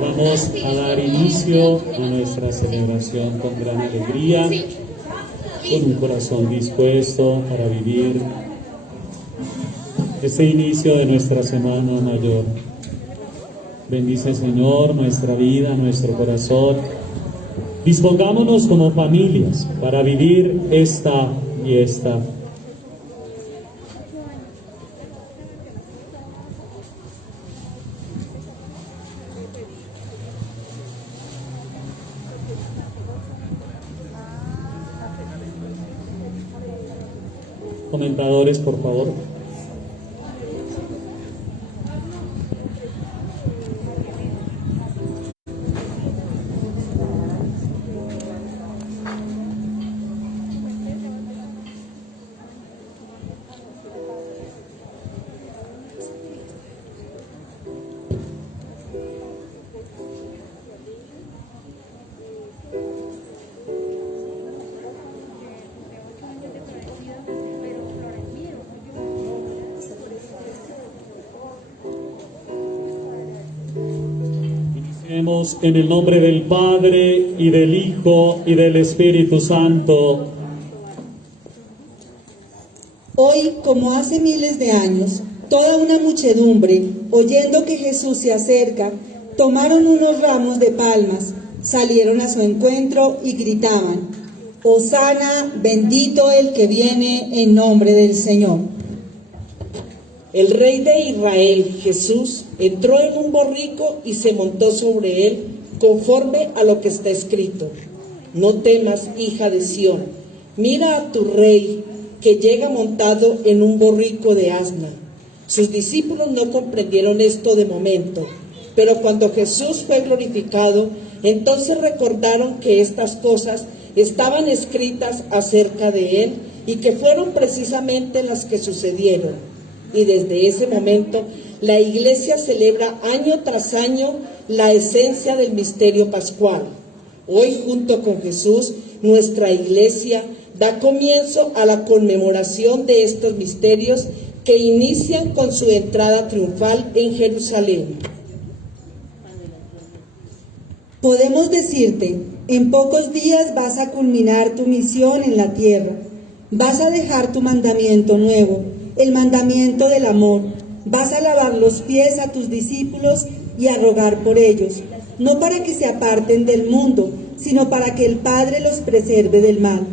Vamos a dar inicio a nuestra celebración con gran alegría, con un corazón dispuesto para vivir este inicio de nuestra Semana Mayor. Bendice, Señor, nuestra vida, nuestro corazón. Dispongámonos como familias para vivir esta fiesta. Comentadores, por favor. En el nombre del Padre, y del Hijo, y del Espíritu Santo. Hoy, como hace miles de años, toda una muchedumbre, oyendo que Jesús se acerca, tomaron unos ramos de palmas, salieron a su encuentro y gritaban: Hosana, bendito el que viene en nombre del Señor. El rey de Israel, Jesús, entró en un borrico y se montó sobre él, conforme a lo que está escrito: No temas, hija de Sión, mira a tu rey, que llega montado en un borrico de asna. Sus discípulos no comprendieron esto de momento, pero cuando Jesús fue glorificado, entonces recordaron que estas cosas estaban escritas acerca de él y que fueron precisamente las que sucedieron. Y desde ese momento la Iglesia celebra año tras año la esencia del misterio pascual. Hoy, junto con Jesús, nuestra Iglesia da comienzo a la conmemoración de estos misterios que inician con su entrada triunfal en Jerusalén. Podemos decirte, en pocos días vas a culminar tu misión en la tierra. Vas a dejar tu mandamiento nuevo, el mandamiento del amor. Vas a lavar los pies a tus discípulos y a rogar por ellos, no para que se aparten del mundo, sino para que el Padre los preserve del mal.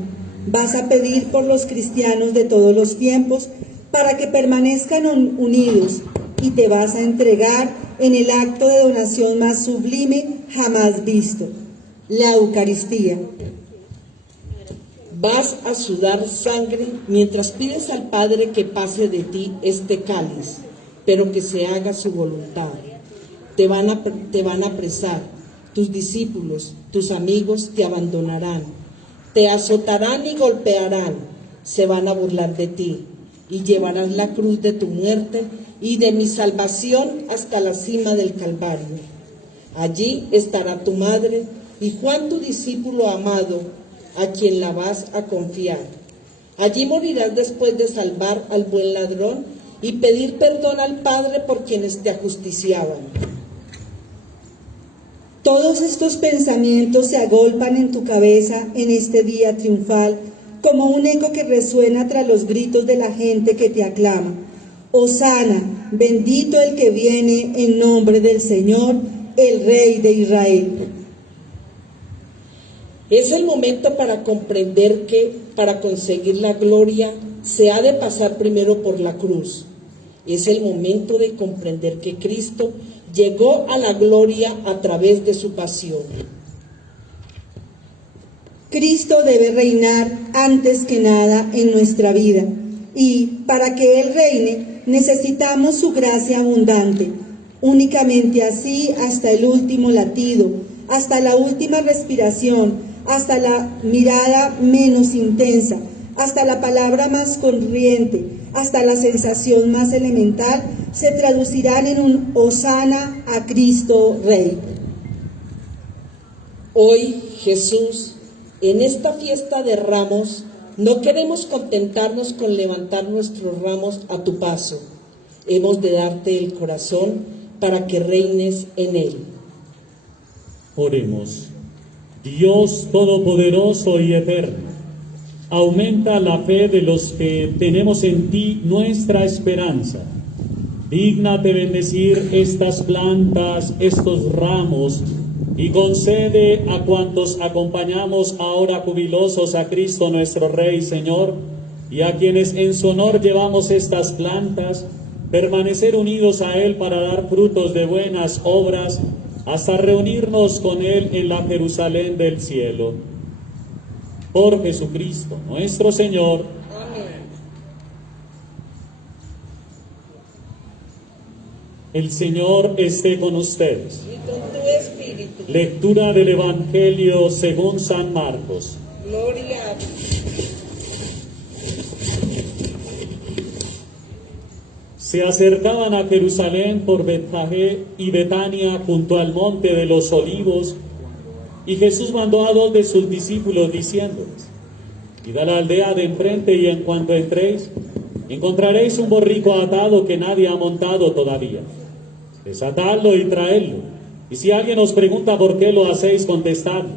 Vas a pedir por los cristianos de todos los tiempos, para que permanezcan unidos, y te vas a entregar en el acto de donación más sublime jamás visto, la Eucaristía. Vas a sudar sangre mientras pides al Padre que pase de ti este cáliz, pero que se haga su voluntad. Te van a apresar, tus discípulos, tus amigos te abandonarán, te azotarán y golpearán, se van a burlar de ti, y llevarás la cruz de tu muerte y de mi salvación hasta la cima del Calvario. Allí estará tu madre y Juan, tu discípulo amado, a quien la vas a confiar. Allí morirás después de salvar al buen ladrón y pedir perdón al Padre por quienes te ajusticiaban. Todos estos pensamientos se agolpan en tu cabeza en este día triunfal, como un eco que resuena tras los gritos de la gente que te aclama. Hosana, bendito el que viene en nombre del Señor, el Rey de Israel. Es el momento para comprender que para conseguir la gloria se ha de pasar primero por la cruz. Es el momento de comprender que Cristo llegó a la gloria a través de su pasión. Cristo debe reinar antes que nada en nuestra vida, y para que Él reine necesitamos su gracia abundante. Únicamente así, hasta el último latido, hasta la última respiración, hasta la mirada menos intensa, hasta la palabra más corriente, hasta la sensación más elemental, se traducirán en un Hosana a Cristo Rey. Hoy, Jesús, en esta fiesta de ramos, no queremos contentarnos con levantar nuestros ramos a tu paso. Hemos de darte el corazón para que reines en él. Oremos. Dios Todopoderoso y Eterno, aumenta la fe de los que tenemos en ti nuestra esperanza. Dígnate bendecir estas plantas, estos ramos, y concede a cuantos acompañamos ahora jubilosos a Cristo nuestro Rey, Señor, y a quienes en su honor llevamos estas plantas, permanecer unidos a Él para dar frutos de buenas obras, hasta reunirnos con Él en la Jerusalén del cielo. Por Jesucristo nuestro Señor. Amén. El Señor esté con ustedes. Y con tu espíritu. Lectura del Evangelio según San Marcos. Gloria a ti. Se acercaban a Jerusalén por Betfagé y Betania junto al monte de los Olivos, y Jesús mandó a 2 de sus discípulos diciéndoles: id a la aldea de enfrente, y en cuanto entréis, encontraréis un borrico atado que nadie ha montado todavía. Desatadlo y traedlo, y si alguien os pregunta por qué lo hacéis, contestadle: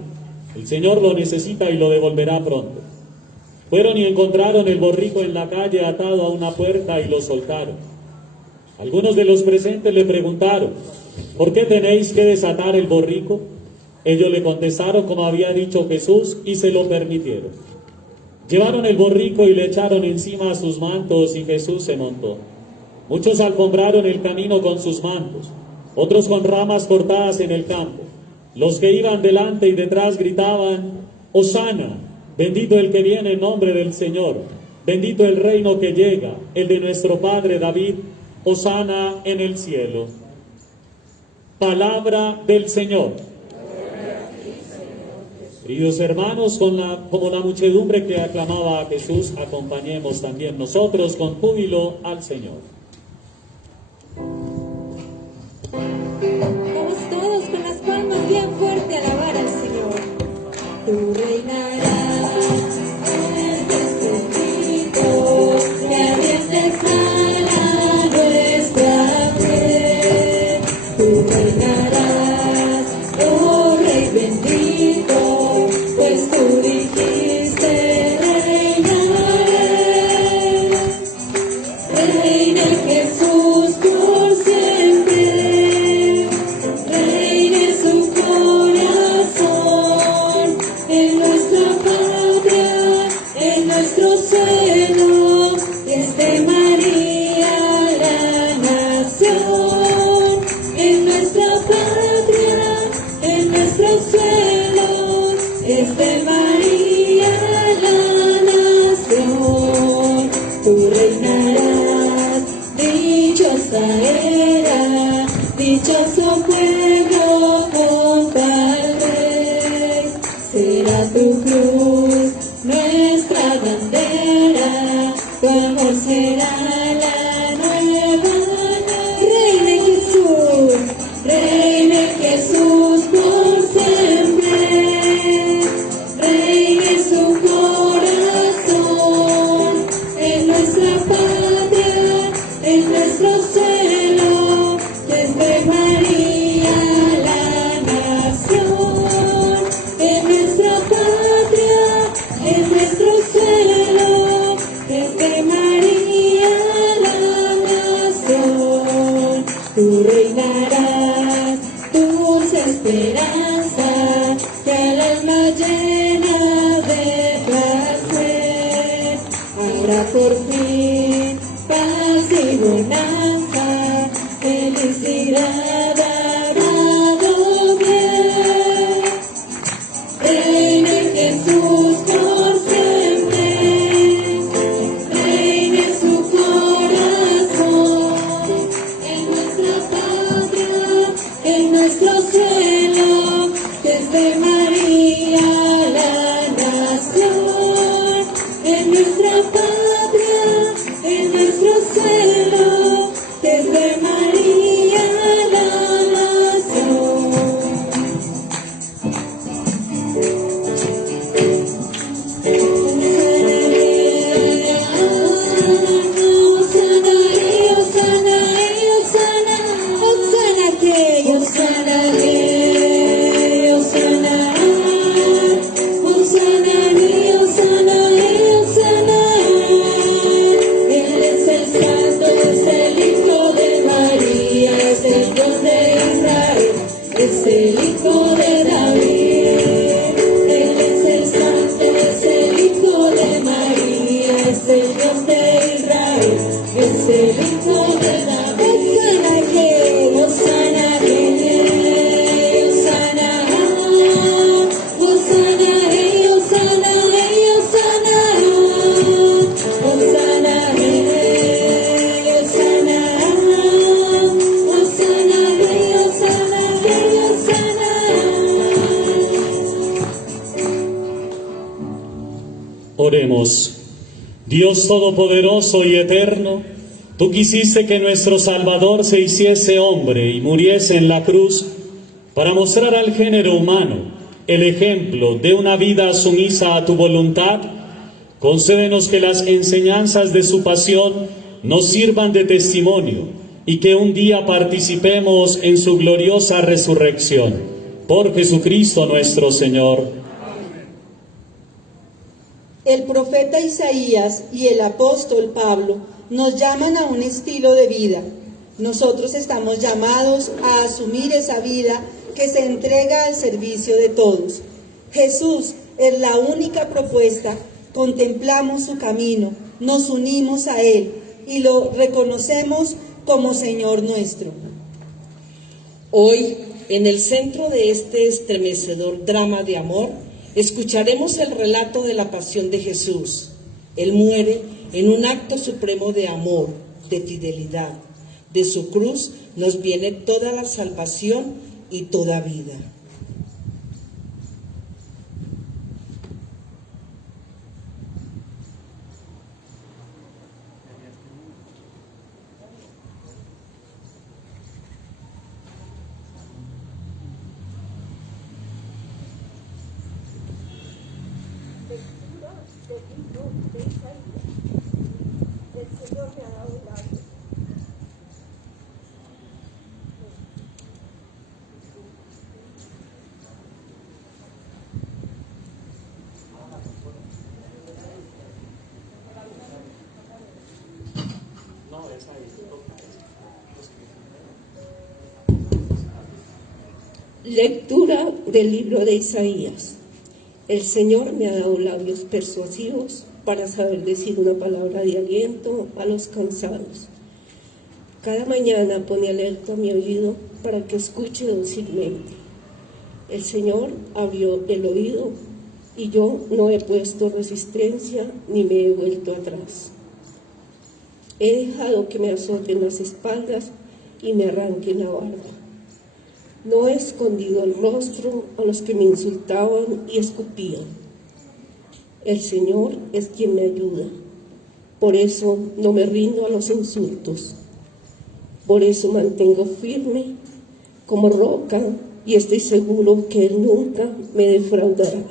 el Señor lo necesita y lo devolverá pronto. Fueron y encontraron el borrico en la calle atado a una puerta y lo soltaron. Algunos de los presentes le preguntaron: ¿por qué tenéis que desatar el borrico? Ellos le contestaron como había dicho Jesús, y se lo permitieron. Llevaron el borrico y le echaron encima sus mantos, y Jesús se montó. Muchos alfombraron el camino con sus mantos, otros con ramas cortadas en el campo. Los que iban delante y detrás gritaban: Hosana, bendito el que viene en nombre del Señor, bendito el reino que llega, el de nuestro Padre David, Hosana en el cielo. Palabra del Señor. Queridos hermanos, como la muchedumbre que aclamaba a Jesús, acompañemos también nosotros con júbilo al Señor. Vamos todos con las palmas bien fuerte a alabar al Señor. Tú reinarás, eres bendito, que ardiente sana nuestra fe. Tú reinarás, oh Rey bendito, pues tú dijiste reinaré. Reina Jesús por siempre, reine su corazón, en nuestra patria, en nuestro seno, desde María la nación, en nuestra patria, en nuestro seno, desde María la nación. Tú reinarás, dichosa era, dichoso pueblo con tal rey. Será tu cruz nuestra bandera, tu amor será la nueva ley. Reine Jesús por siempre, reine su corazón, en nuestra patria, en nuestro seno, desde María la nación, en nuestra patria, en nuestro seno, desde María la nación. Tú reinarás, dulce esperanza, que al alma llena de placer. Habrá por fin paz y bonanza, felicidad habrá doble. Reine Jesús por siempre, reine su corazón, en nuestra patria, en nuestro cielo, desde María la nación, en nuestra patria, en nuestra Oremos. Dios Todopoderoso y Eterno, tú quisiste que nuestro Salvador se hiciese hombre y muriese en la cruz para mostrar al género humano el ejemplo de una vida sumisa a tu voluntad. Concédenos que las enseñanzas de su pasión nos sirvan de testimonio y que un día participemos en su gloriosa resurrección. Por Jesucristo nuestro Señor. El profeta Isaías y el apóstol Pablo nos llaman a un estilo de vida. Nosotros estamos llamados a asumir esa vida que se entrega al servicio de todos. Jesús es la única propuesta. Contemplamos su camino, nos unimos a Él y lo reconocemos como Señor nuestro. Hoy, en el centro de este estremecedor drama de amor, escucharemos el relato de la pasión de Jesús. Él muere en un acto supremo de amor, de fidelidad. De su cruz nos viene toda la salvación y toda vida. Lectura del libro de Isaías. El Señor me ha dado labios persuasivos para saber decir una palabra de aliento a los cansados. Cada mañana pone alerta mi oído para que escuche dócilmente. El Señor abrió el oído y yo no he puesto resistencia ni me he vuelto atrás. He dejado que me azoten las espaldas y me arranquen la barba. No he escondido el rostro a los que me insultaban y escupían. El Señor es quien me ayuda. Por eso no me rindo a los insultos. Por eso mantengo firme como roca y estoy seguro que Él nunca me defraudará.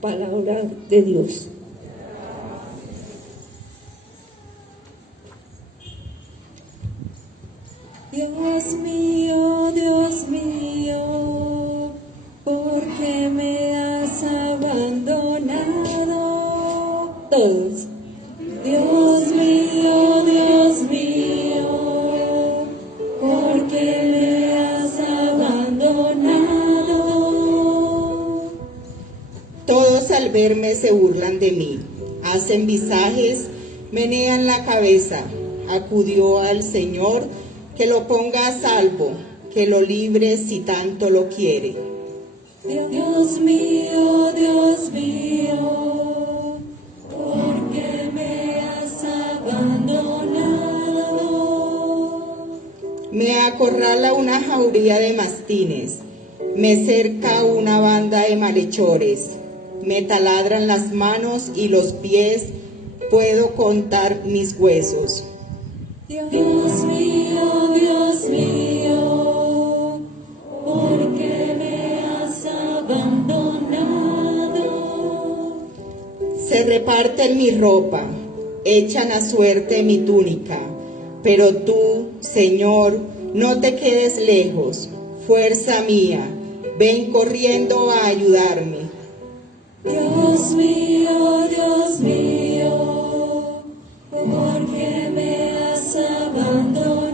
Palabra de Dios. Dios mío, ¿por qué me has abandonado? Todos. Dios mío, ¿por qué me has abandonado? Todos al verme se burlan de mí, hacen visajes, menean la cabeza. Acudió al Señor, que lo ponga a salvo, que lo libre si tanto lo quiere. Dios mío, ¿por qué me has abandonado? Me acorrala una jauría de mastines, me cerca una banda de malhechores, me taladran las manos y los pies, puedo contar mis huesos. Dios mío, ¿por qué me has abandonado? Se reparten mi ropa, echan a suerte mi túnica, pero tú, Señor, no te quedes lejos, fuerza mía, ven corriendo a ayudarme. Dios mío, ¿por qué me has abandonado?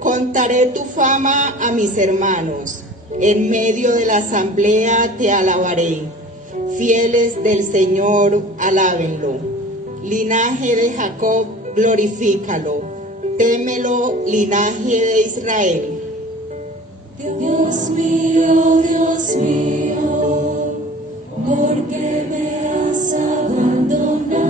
Contaré tu fama a mis hermanos, en medio de la asamblea te alabaré. Fieles del Señor, alábenlo. Linaje de Jacob, glorifícalo. Témelo, linaje de Israel. Dios mío, ¿por qué me has abandonado?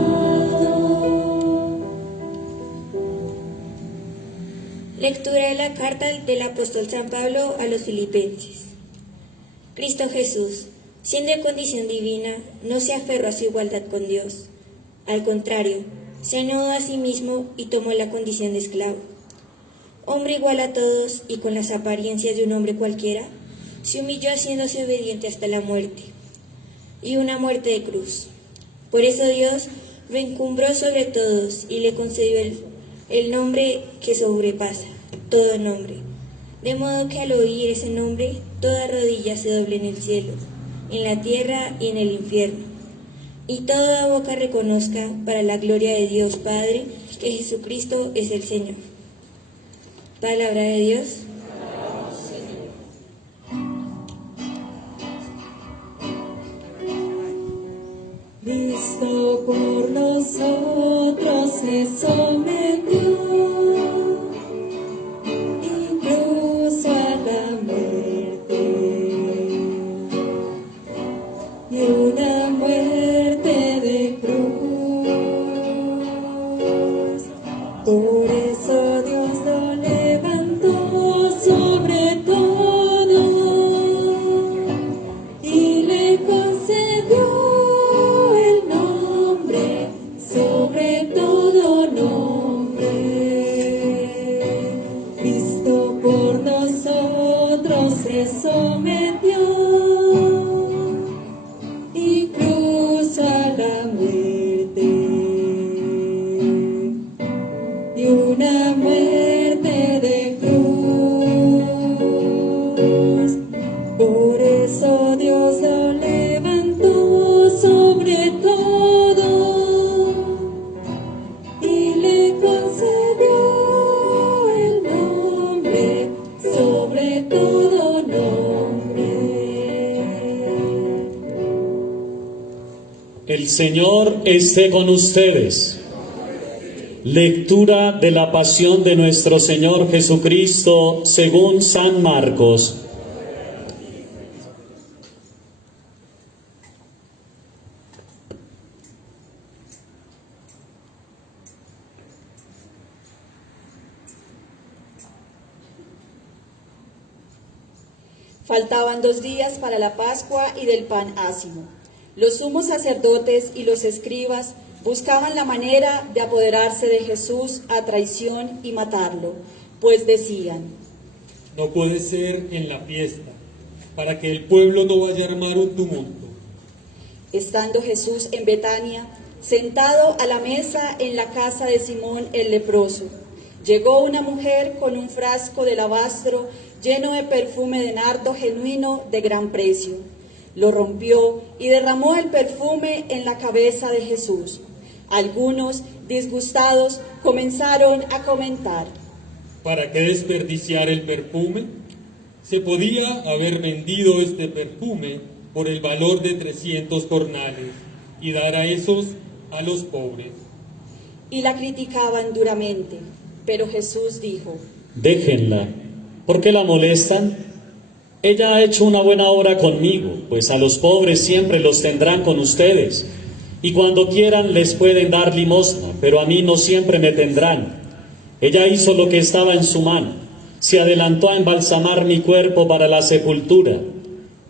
Lectura de la carta del apóstol San Pablo a los Filipenses. Cristo Jesús, siendo de condición divina, no se aferró a su igualdad con Dios. Al contrario, se anudó a sí mismo y tomó la condición de esclavo. Hombre igual a todos y con las apariencias de un hombre cualquiera, se humilló haciéndose obediente hasta la muerte, y una muerte de cruz. Por eso Dios lo encumbró sobre todos y le concedió el nombre que sobrepasa todo nombre, de modo que al oír ese nombre, toda rodilla se doble en el cielo, en la tierra y en el infierno, y toda boca reconozca para la gloria de Dios Padre que Jesucristo es el Señor. Palabra de Dios. Cristo por nosotros se sometió, incluso a la muerte, y una muerte de cruz. Por eso Dios lo levantó sobre todo y le concedió sobre todo nombre. Cristo por nosotros se sometió, incluso a la muerte, y una muerte de cruz. Por eso Dios lo levantó sobre todo y le concedió el nombre sobre todo nombre. El Señor esté con ustedes. Lectura de la pasión de nuestro Señor Jesucristo según San Marcos. Faltaban 2 días para la Pascua y del pan ácimo. Los sumos sacerdotes y los escribas buscaban la manera de apoderarse de Jesús a traición y matarlo, pues decían: no puede ser en la fiesta, para que el pueblo no vaya a armar un tumulto. Estando Jesús en Betania, sentado a la mesa en la casa de Simón el leproso, llegó una mujer con un frasco de alabastro lleno de perfume de nardo genuino de gran precio. Lo rompió y derramó el perfume en la cabeza de Jesús. Algunos, disgustados, comenzaron a comentar: ¿para qué desperdiciar el perfume? Se podía haber vendido este perfume por el valor de 300 jornales y dar a esos a los pobres. Y la criticaban duramente, pero Jesús dijo: déjenla. ¿Por qué la molestan? Ella ha hecho una buena obra conmigo, pues a los pobres siempre los tendrán con ustedes, y cuando quieran les pueden dar limosna, pero a mí no siempre me tendrán. Ella hizo lo que estaba en su mano, se adelantó a embalsamar mi cuerpo para la sepultura.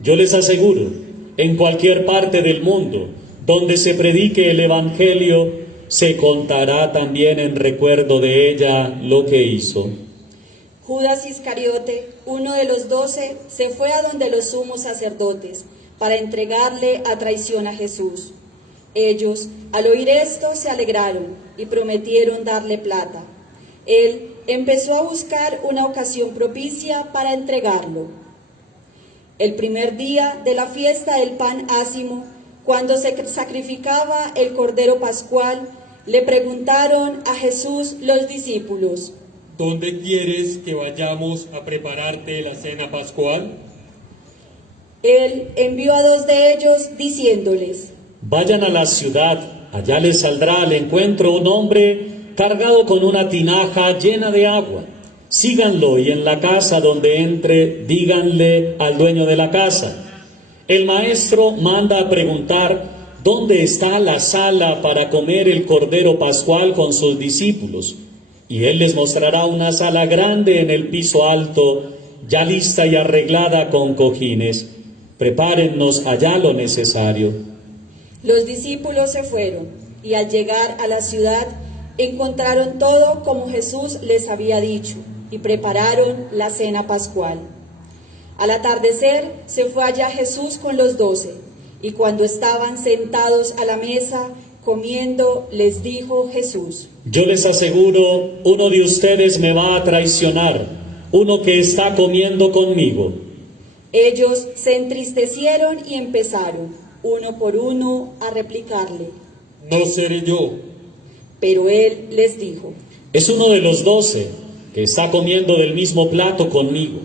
Yo les aseguro, en cualquier parte del mundo donde se predique el Evangelio, se contará también en recuerdo de ella lo que hizo. Judas Iscariote, uno de los 12, se fue a donde los sumos sacerdotes para entregarle a traición a Jesús. Ellos, al oír esto, se alegraron y prometieron darle plata. Él empezó a buscar una ocasión propicia para entregarlo. El primer día de la fiesta del pan ácimo, cuando se sacrificaba el cordero pascual, le preguntaron a Jesús los discípulos: ¿dónde quieres que vayamos a prepararte la cena pascual? Él envió a 2 de ellos diciéndoles: vayan a la ciudad, allá les saldrá al encuentro un hombre cargado con una tinaja llena de agua. Síganlo y en la casa donde entre, díganle al dueño de la casa: el maestro manda a preguntar dónde está la sala para comer el cordero pascual con sus discípulos. Y él les mostrará una sala grande en el piso alto, ya lista y arreglada con cojines. Prepárennos allá lo necesario. Los discípulos se fueron y al llegar a la ciudad encontraron todo como Jesús les había dicho y prepararon la cena pascual. Al atardecer se fue allá Jesús con los 12 y cuando estaban sentados a la mesa comiendo les dijo Jesús: Yo les aseguro, uno de ustedes me va a traicionar, uno que está comiendo conmigo. Ellos se entristecieron y empezaron, uno por uno, a replicarle: No seré yo. Pero él les dijo: Es uno de los 12 que está comiendo del mismo plato conmigo.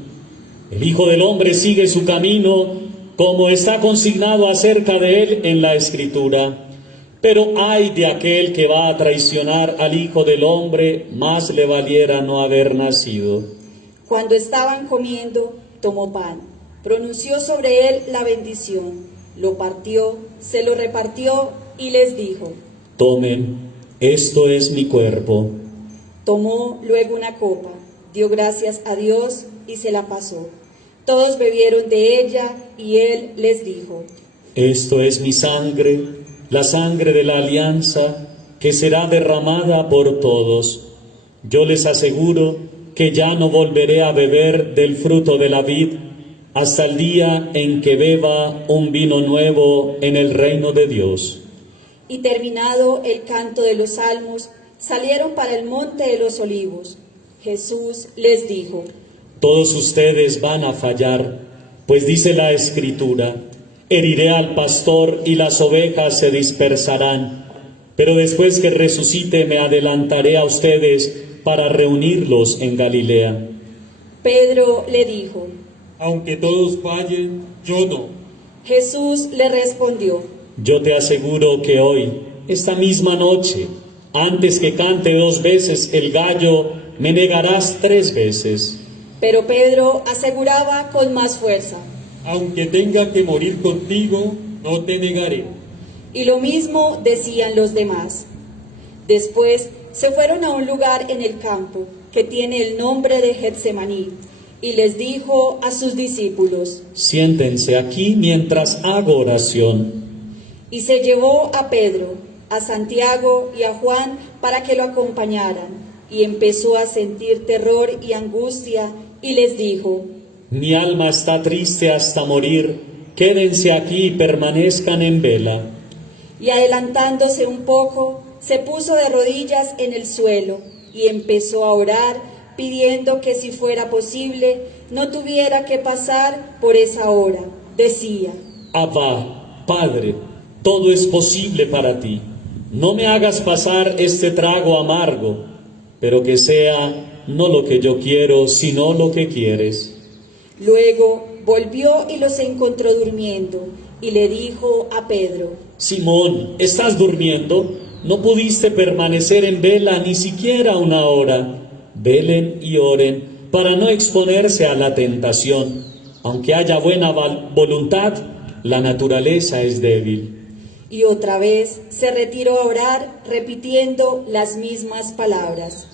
El Hijo del Hombre sigue su camino como está consignado acerca de él en la Escritura. Pero ay de aquel que va a traicionar al Hijo del Hombre, más le valiera no haber nacido. Cuando estaban comiendo, tomó pan, pronunció sobre él la bendición, lo partió, se lo repartió y les dijo: Tomen, esto es mi cuerpo. Tomó luego una copa, dio gracias a Dios y se la pasó. Todos bebieron de ella y él les dijo: Esto es mi sangre, la sangre de la alianza, que será derramada por todos. Yo les aseguro que ya no volveré a beber del fruto de la vid hasta el día en que beba un vino nuevo en el reino de Dios. Y terminado el canto de los salmos, salieron para el monte de los olivos. Jesús les dijo: Todos ustedes van a fallar, pues dice la Escritura: heriré al pastor y las ovejas se dispersarán. Pero después que resucite me adelantaré a ustedes para reunirlos en Galilea. Pedro le dijo: Aunque todos fallen, yo no. Jesús le respondió: Yo te aseguro que hoy, esta misma noche, antes que cante 2 veces el gallo, me negarás 3 veces. Pero Pedro aseguraba con más fuerza: Aunque tenga que morir contigo, no te negaré. Y lo mismo decían los demás. Después se fueron a un lugar en el campo que tiene el nombre de Getsemaní, y les dijo a sus discípulos: Siéntense aquí mientras hago oración. Y se llevó a Pedro, a Santiago y a Juan para que lo acompañaran, y empezó a sentir terror y angustia, y les dijo: Mi alma está triste hasta morir, quédense aquí y permanezcan en vela. Y adelantándose un poco, se puso de rodillas en el suelo y empezó a orar, pidiendo que si fuera posible, no tuviera que pasar por esa hora. Decía: Abba, Padre, todo es posible para ti. No me hagas pasar este trago amargo, pero que sea no lo que yo quiero, sino lo que quieres. Luego volvió y los encontró durmiendo, y le dijo a Pedro: Simón, ¿estás durmiendo? ¿No pudiste permanecer en vela ni siquiera 1 hora? Velen y oren para no exponerse a la tentación. Aunque haya buena voluntad, la naturaleza es débil. Y otra vez se retiró a orar, repitiendo las mismas palabras.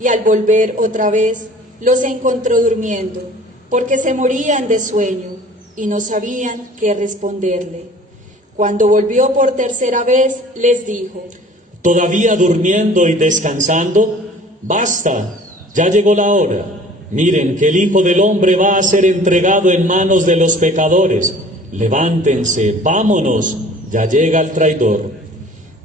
Y al volver otra vez, los encontró durmiendo, porque se morían de sueño y no sabían qué responderle. Cuando volvió por tercera vez, les dijo: ¿Todavía durmiendo y descansando? Basta, ya llegó la hora. Miren que el Hijo del Hombre va a ser entregado en manos de los pecadores. Levántense, vámonos, ya llega el traidor.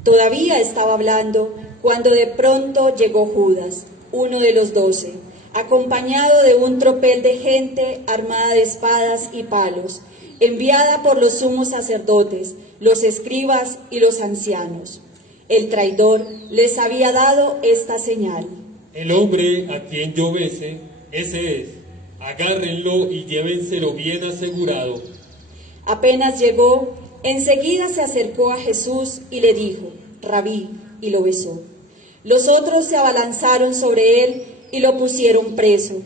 Todavía estaba hablando cuando de pronto llegó Judas, uno de los 12, acompañado de un tropel de gente armada de espadas y palos, enviada por los sumos sacerdotes, los escribas y los ancianos. El traidor les había dado esta señal: El hombre a quien yo bese, ese es. Agárrenlo y llévenselo bien asegurado. Apenas llegó, enseguida se acercó a Jesús y le dijo: Rabí, y lo besó. Los otros se abalanzaron sobre él y lo pusieron preso.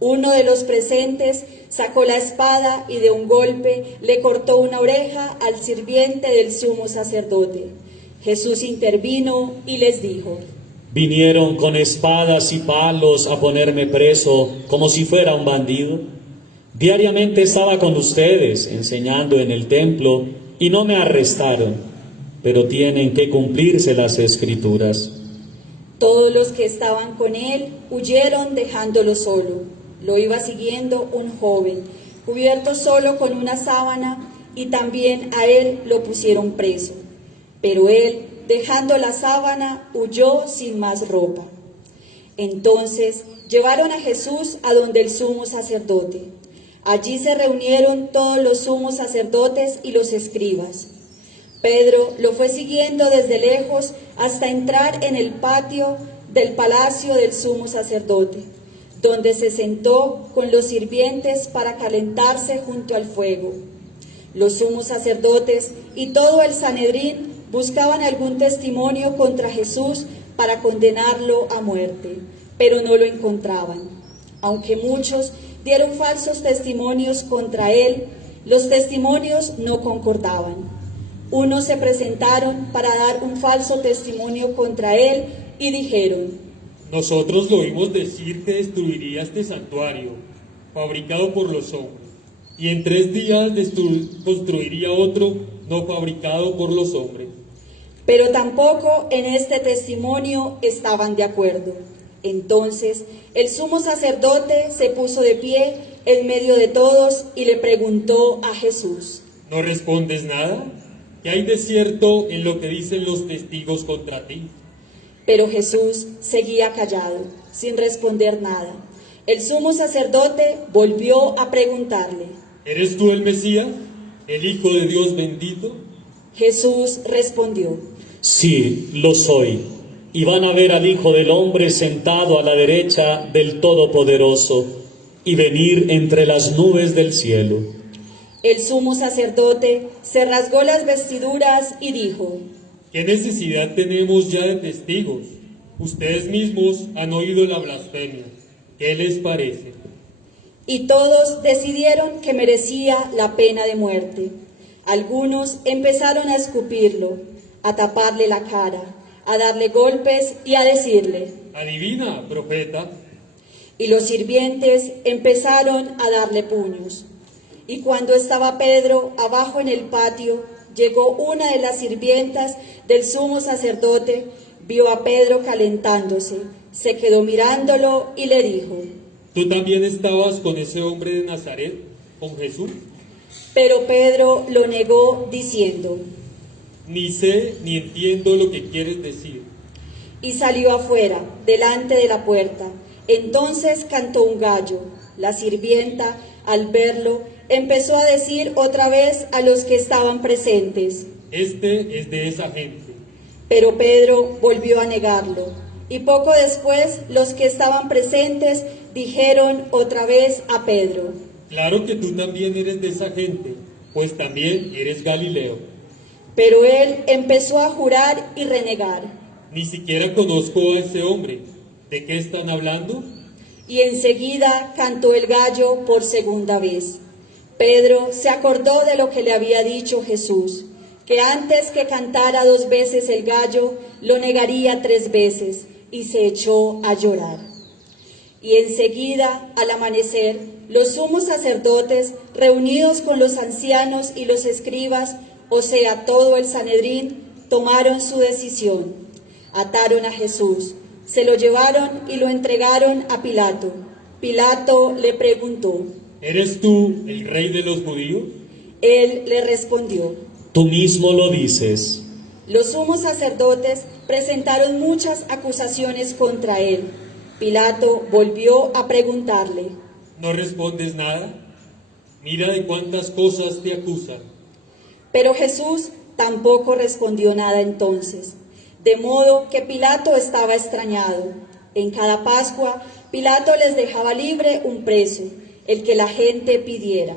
Uno de los presentes sacó la espada y de un golpe le cortó una oreja al sirviente del sumo sacerdote. Jesús intervino y les dijo: ¿Vinieron con espadas y palos a ponerme preso como si fuera un bandido? Diariamente estaba con ustedes enseñando en el templo y no me arrestaron, pero tienen que cumplirse las Escrituras. Todos los que estaban con él huyeron dejándolo solo. Lo iba siguiendo un joven, cubierto solo con una sábana, y también a él lo pusieron preso. Pero él, dejando la sábana, huyó sin más ropa. Entonces llevaron a Jesús a donde el sumo sacerdote. Allí se reunieron todos los sumos sacerdotes y los escribas. Pedro lo fue siguiendo desde lejos hasta entrar en el patio del palacio del sumo sacerdote, donde se sentó con los sirvientes para calentarse junto al fuego. Los sumos sacerdotes y todo el Sanedrín buscaban algún testimonio contra Jesús para condenarlo a muerte, pero no lo encontraban. Aunque muchos dieron falsos testimonios contra él, los testimonios no concordaban. Unos se presentaron para dar un falso testimonio contra él y dijeron: Nosotros lo oímos decir que destruiría este santuario, fabricado por los hombres, y en 3 días construiría otro no fabricado por los hombres. Pero tampoco en este testimonio estaban de acuerdo. Entonces el sumo sacerdote se puso de pie en medio de todos y le preguntó a Jesús: ¿No respondes nada? ¿Qué hay de cierto en lo que dicen los testigos contra ti? Pero Jesús seguía callado, sin responder nada. El sumo sacerdote volvió a preguntarle: ¿Eres tú el Mesías, el Hijo de Dios bendito? Jesús respondió: Sí, lo soy. Y van a ver al Hijo del Hombre sentado a la derecha del Todopoderoso y venir entre las nubes del cielo. El sumo sacerdote se rasgó las vestiduras y dijo: ¿Qué necesidad tenemos ya de testigos? Ustedes mismos han oído la blasfemia. ¿Qué les parece? Y todos decidieron que merecía la pena de muerte. Algunos empezaron a escupirlo, a taparle la cara, a darle golpes y a decirle: Adivina, profeta. Y los sirvientes empezaron a darle puños. Y cuando estaba Pedro abajo en el patio, llegó una de las sirvientas del sumo sacerdote, vio a Pedro calentándose, se quedó mirándolo y le dijo: ¿Tú también estabas con ese hombre de Nazaret, con Jesús? Pero Pedro lo negó diciendo: Ni sé ni entiendo lo que quieres decir. Y salió afuera, delante de la puerta. Entonces cantó un gallo. La sirvienta, al verlo, empezó a decir otra vez a los que estaban presentes: Este es de esa gente. Pero Pedro volvió a negarlo. Y poco después los que estaban presentes dijeron otra vez a Pedro: Claro que tú también eres de esa gente, pues también eres Galileo. Pero él empezó a jurar y renegar. Ni siquiera conozco a ese hombre. ¿De qué están hablando? Y enseguida cantó el gallo por segunda vez. Pedro se acordó de lo que le había dicho Jesús, que antes que cantara 2 veces el gallo, lo negaría 3 veces, y se echó a llorar. Y enseguida, al amanecer, los sumos sacerdotes, reunidos con los ancianos y los escribas, o sea, todo el Sanedrín, tomaron su decisión. Ataron a Jesús, se lo llevaron y lo entregaron a Pilato. Pilato le preguntó: ¿Eres tú el rey de los judíos? Él le respondió: Tú mismo lo dices. Los sumos sacerdotes presentaron muchas acusaciones contra él. Pilato volvió a preguntarle: ¿No respondes nada? Mira de cuántas cosas te acusan. Pero Jesús tampoco respondió nada entonces, de modo que Pilato estaba extrañado. En cada Pascua, Pilato les dejaba libre un preso, el que la gente pidiera.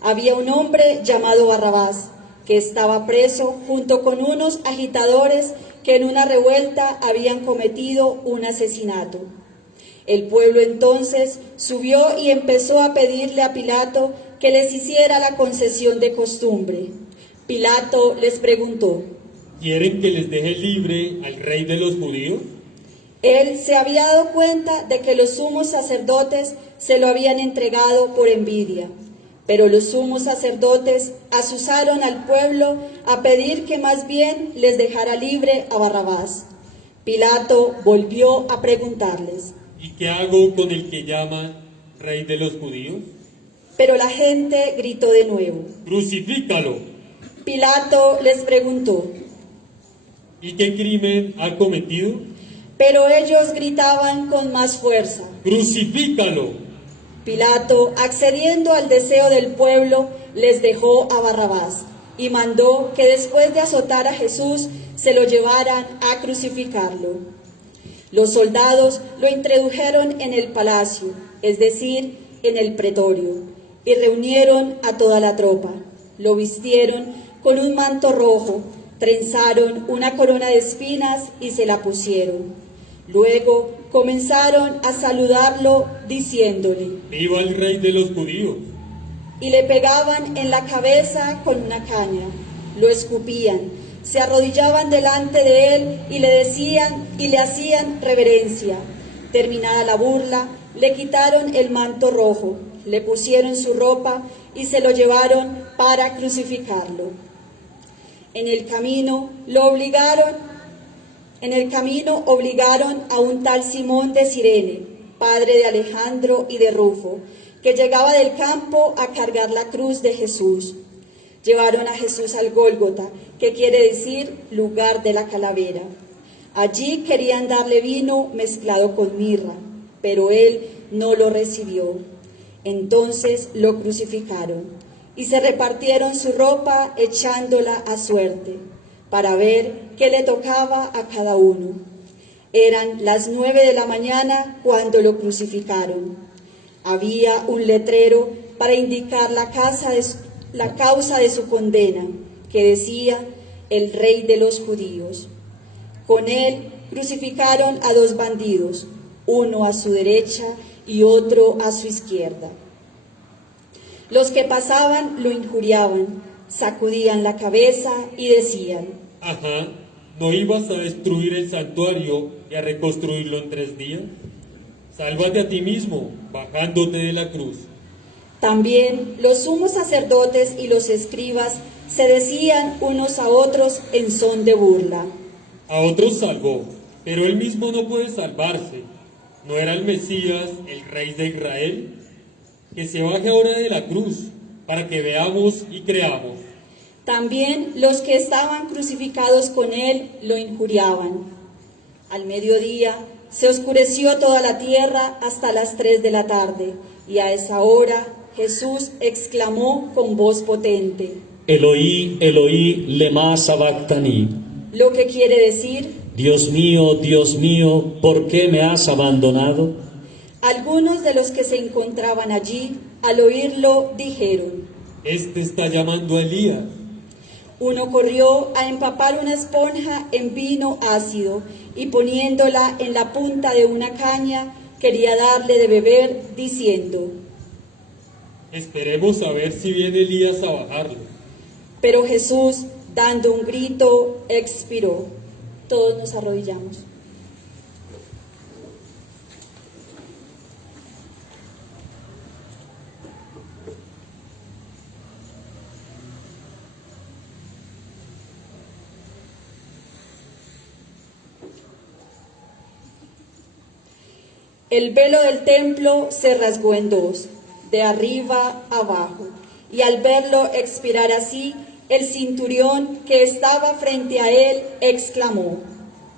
Había un hombre llamado Barrabás, que estaba preso junto con unos agitadores que en una revuelta habían cometido un asesinato. El pueblo entonces subió y empezó a pedirle a Pilato que les hiciera la concesión de costumbre. Pilato les preguntó: ¿Quieren que les deje libre al rey de los judíos? Él se había dado cuenta de que los sumos sacerdotes se lo habían entregado por envidia, pero los sumos sacerdotes asusaron al pueblo a pedir que más bien les dejara libre a Barrabás. Pilato volvió a preguntarles: ¿Y qué hago con el que llaman rey de los judíos? Pero la gente gritó de nuevo. ¡Crucifícalo! Pilato les preguntó: ¿Y qué crimen ha cometido? pero ellos gritaban con más fuerza: ¡Crucifícalo! Pilato, accediendo al deseo del pueblo, les dejó a Barrabás y mandó que después de azotar a Jesús se lo llevaran a crucificarlo. Los soldados lo introdujeron en el palacio, es decir, en el pretorio, y reunieron a toda la tropa. Lo vistieron con un manto rojo, trenzaron una corona de espinas y se la pusieron. Luego comenzaron a saludarlo diciéndole: ¡Viva el rey de los judíos! Y le pegaban en la cabeza con una caña, lo escupían, se arrodillaban delante de él y le hacían reverencia. Terminada la burla, le quitaron el manto rojo, le pusieron su ropa y se lo llevaron para crucificarlo. En el camino obligaron a un tal Simón de Cirene, padre de Alejandro y de Rufo, que llegaba del campo a cargar la cruz de Jesús. Llevaron a Jesús al Gólgota, que quiere decir lugar de la calavera. Allí querían darle vino mezclado con mirra, pero él no lo recibió. Entonces lo crucificaron y se repartieron su ropa echándola a suerte, para ver qué le tocaba a cada uno. Eran las 9 de la mañana cuando lo crucificaron. Había un letrero para indicar la causa de su condena, que decía: el rey de los judíos. Con él crucificaron a 2 bandidos, uno a su derecha y otro a su izquierda. Los que pasaban lo injuriaban, sacudían la cabeza y decían: Ajá, ¿no ibas a destruir el santuario y a reconstruirlo en 3 días? Sálvate a ti mismo, bajándote de la cruz. También los sumos sacerdotes y los escribas se decían unos a otros en son de burla: A otros salvó, pero él mismo no puede salvarse. ¿No era el Mesías, el rey de Israel? Que se baje ahora de la cruz, para que veamos y creamos. También los que estaban crucificados con él lo injuriaban. Al mediodía se oscureció toda la tierra hasta las 3 de la tarde, y a esa hora Jesús exclamó con voz potente: Eloí, Eloí, lema sabactani. Lo que quiere decir: Dios mío, ¿por qué me has abandonado? Algunos de los que se encontraban allí, al oírlo, dijeron: Este está llamando a Elías. Uno corrió a empapar una esponja en vino ácido y poniéndola en la punta de una caña, quería darle de beber, diciendo: Esperemos a ver si viene Elías a bajarlo. Pero Jesús, dando un grito, expiró. Todos nos arrodillamos. El velo del templo se rasgó en 2, de arriba a abajo, y al verlo expirar así, el centurión que estaba frente a él exclamó: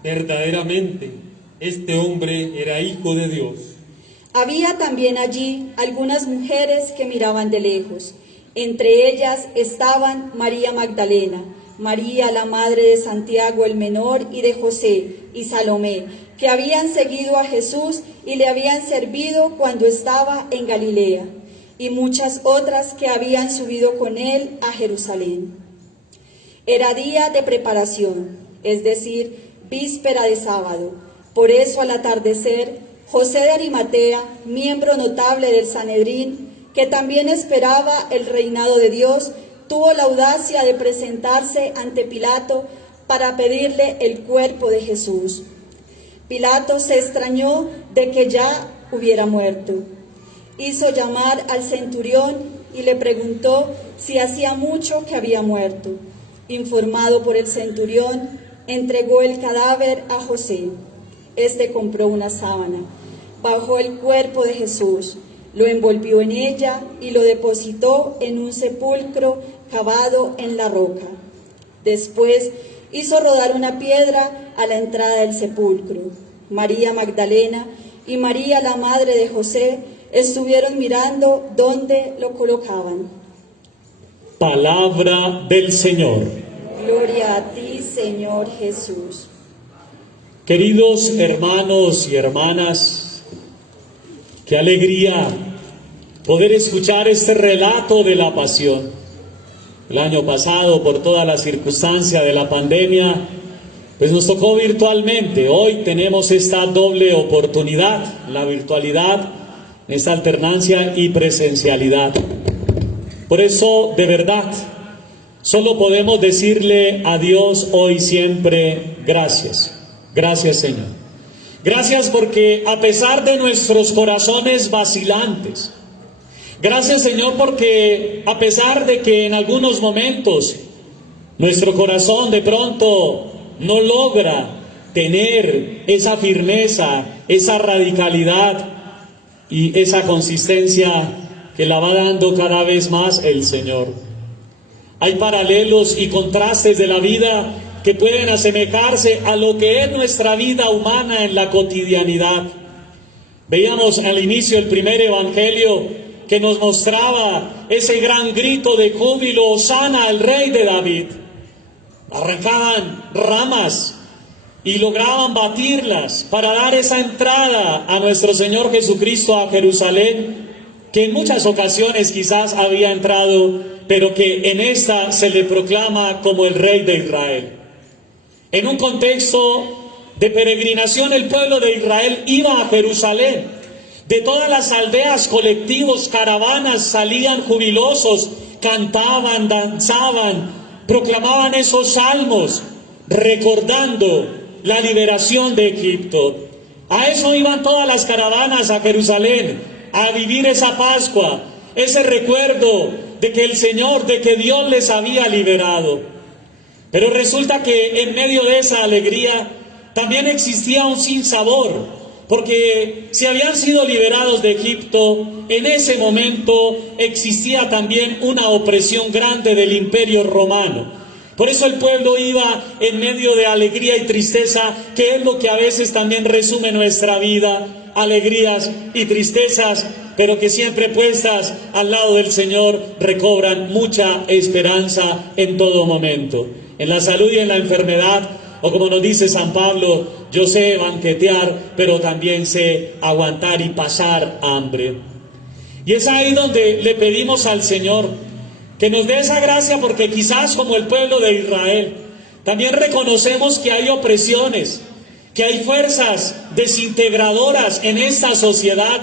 Verdaderamente, este hombre era hijo de Dios. Había también allí algunas mujeres que miraban de lejos. Entre ellas estaban María Magdalena, María la madre de Santiago el menor y de José, y Salomé, que habían seguido a Jesús y le habían servido cuando estaba en Galilea, y muchas otras que habían subido con él a Jerusalén. Era día de preparación, es decir, víspera de sábado. Por eso al atardecer, José de Arimatea, miembro notable del Sanedrín, que también esperaba el reinado de Dios, tuvo la audacia de presentarse ante Pilato para pedirle el cuerpo de Jesús. Pilato se extrañó de que ya hubiera muerto. Hizo llamar al centurión y le preguntó si hacía mucho que había muerto. Informado por el centurión, entregó el cadáver a José. Este compró una sábana, bajó el cuerpo de Jesús, lo envolvió en ella y lo depositó en un sepulcro cavado en la roca. Después hizo rodar una piedra a la entrada del sepulcro. María Magdalena y María, la madre de José, estuvieron mirando dónde lo colocaban. Palabra del Señor. Gloria a ti, Señor Jesús. Queridos hermanos y hermanas, qué alegría poder escuchar este relato de la pasión. El año pasado, por toda la circunstancia de la pandemia, pues nos tocó virtualmente. Hoy tenemos esta doble oportunidad, la virtualidad, esta alternancia y presencialidad. Por eso, de verdad, solo podemos decirle a Dios hoy siempre gracias. Gracias, Señor. Gracias porque a pesar de nuestros corazones vacilantes, gracias, Señor, porque a pesar de que en algunos momentos nuestro corazón de pronto no logra tener esa firmeza, esa radicalidad y esa consistencia que la va dando cada vez más el Señor. Hay paralelos y contrastes de la vida que pueden asemejarse a lo que es nuestra vida humana en la cotidianidad. Veíamos al inicio el primer evangelio que nos mostraba ese gran grito de júbilo: Hosana al Rey de David. Arrancaban ramas y lograban batirlas para dar esa entrada a nuestro Señor Jesucristo a Jerusalén, que en muchas ocasiones quizás había entrado, pero que en esta se le proclama como el Rey de Israel. En un contexto de peregrinación, el pueblo de Israel iba a Jerusalén. De todas las aldeas, colectivos, caravanas salían jubilosos, cantaban, danzaban, proclamaban esos salmos, recordando la liberación de Egipto. A eso iban todas las caravanas a Jerusalén, a vivir esa Pascua, ese recuerdo de que el Señor, de que Dios les había liberado. Pero resulta que en medio de esa alegría también existía un sinsabor, porque si habían sido liberados de Egipto, en ese momento existía también una opresión grande del Imperio Romano. Por eso el pueblo iba en medio de alegría y tristeza, que es lo que a veces también resume nuestra vida: alegrías y tristezas, pero que siempre puestas al lado del Señor recobran mucha esperanza en todo momento. En la salud y en la enfermedad, o como nos dice San Pablo, yo sé banquetear, pero también sé aguantar y pasar hambre. Y es ahí donde le pedimos al Señor que nos dé esa gracia, porque quizás como el pueblo de Israel, también reconocemos que hay opresiones, que hay fuerzas desintegradoras en esta sociedad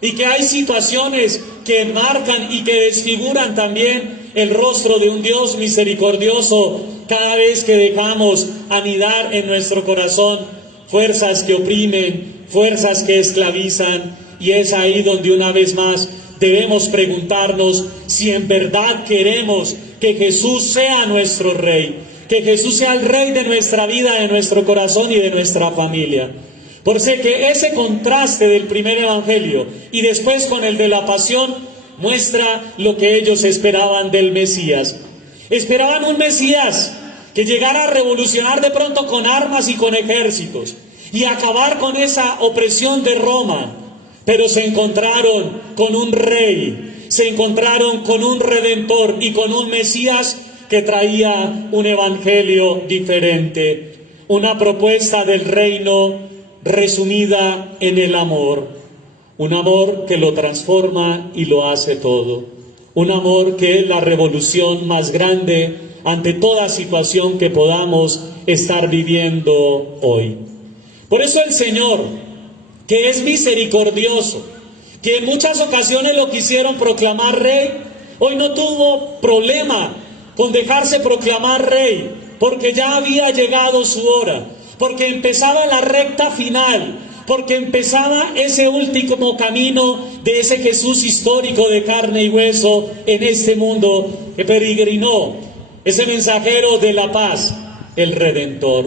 y que hay situaciones que marcan y que desfiguran también el rostro de un Dios misericordioso cada vez que dejamos anidar en nuestro corazón fuerzas que oprimen, fuerzas que esclavizan. Y es ahí donde una vez más debemos preguntarnos si en verdad queremos que Jesús sea nuestro Rey, que Jesús sea el Rey de nuestra vida, de nuestro corazón y de nuestra familia. Por ser que ese contraste del primer evangelio y después con el de la pasión muestra lo que ellos esperaban del Mesías. Esperaban un Mesías que llegara a revolucionar de pronto con armas y con ejércitos y acabar con esa opresión de Roma. Pero se encontraron con un Rey, se encontraron con un Redentor y con un Mesías que traía un evangelio diferente, una propuesta del reino resumida en el amor, un amor que lo transforma y lo hace todo, un amor que es la revolución más grande ante toda situación que podamos estar viviendo hoy. Por eso el Señor, que es misericordioso, que en muchas ocasiones lo quisieron proclamar Rey, hoy no tuvo problema con dejarse proclamar Rey, porque ya había llegado su hora, porque empezaba la recta final, porque empezaba ese último camino de ese Jesús histórico de carne y hueso en este mundo que peregrinó, ese mensajero de la paz, el Redentor.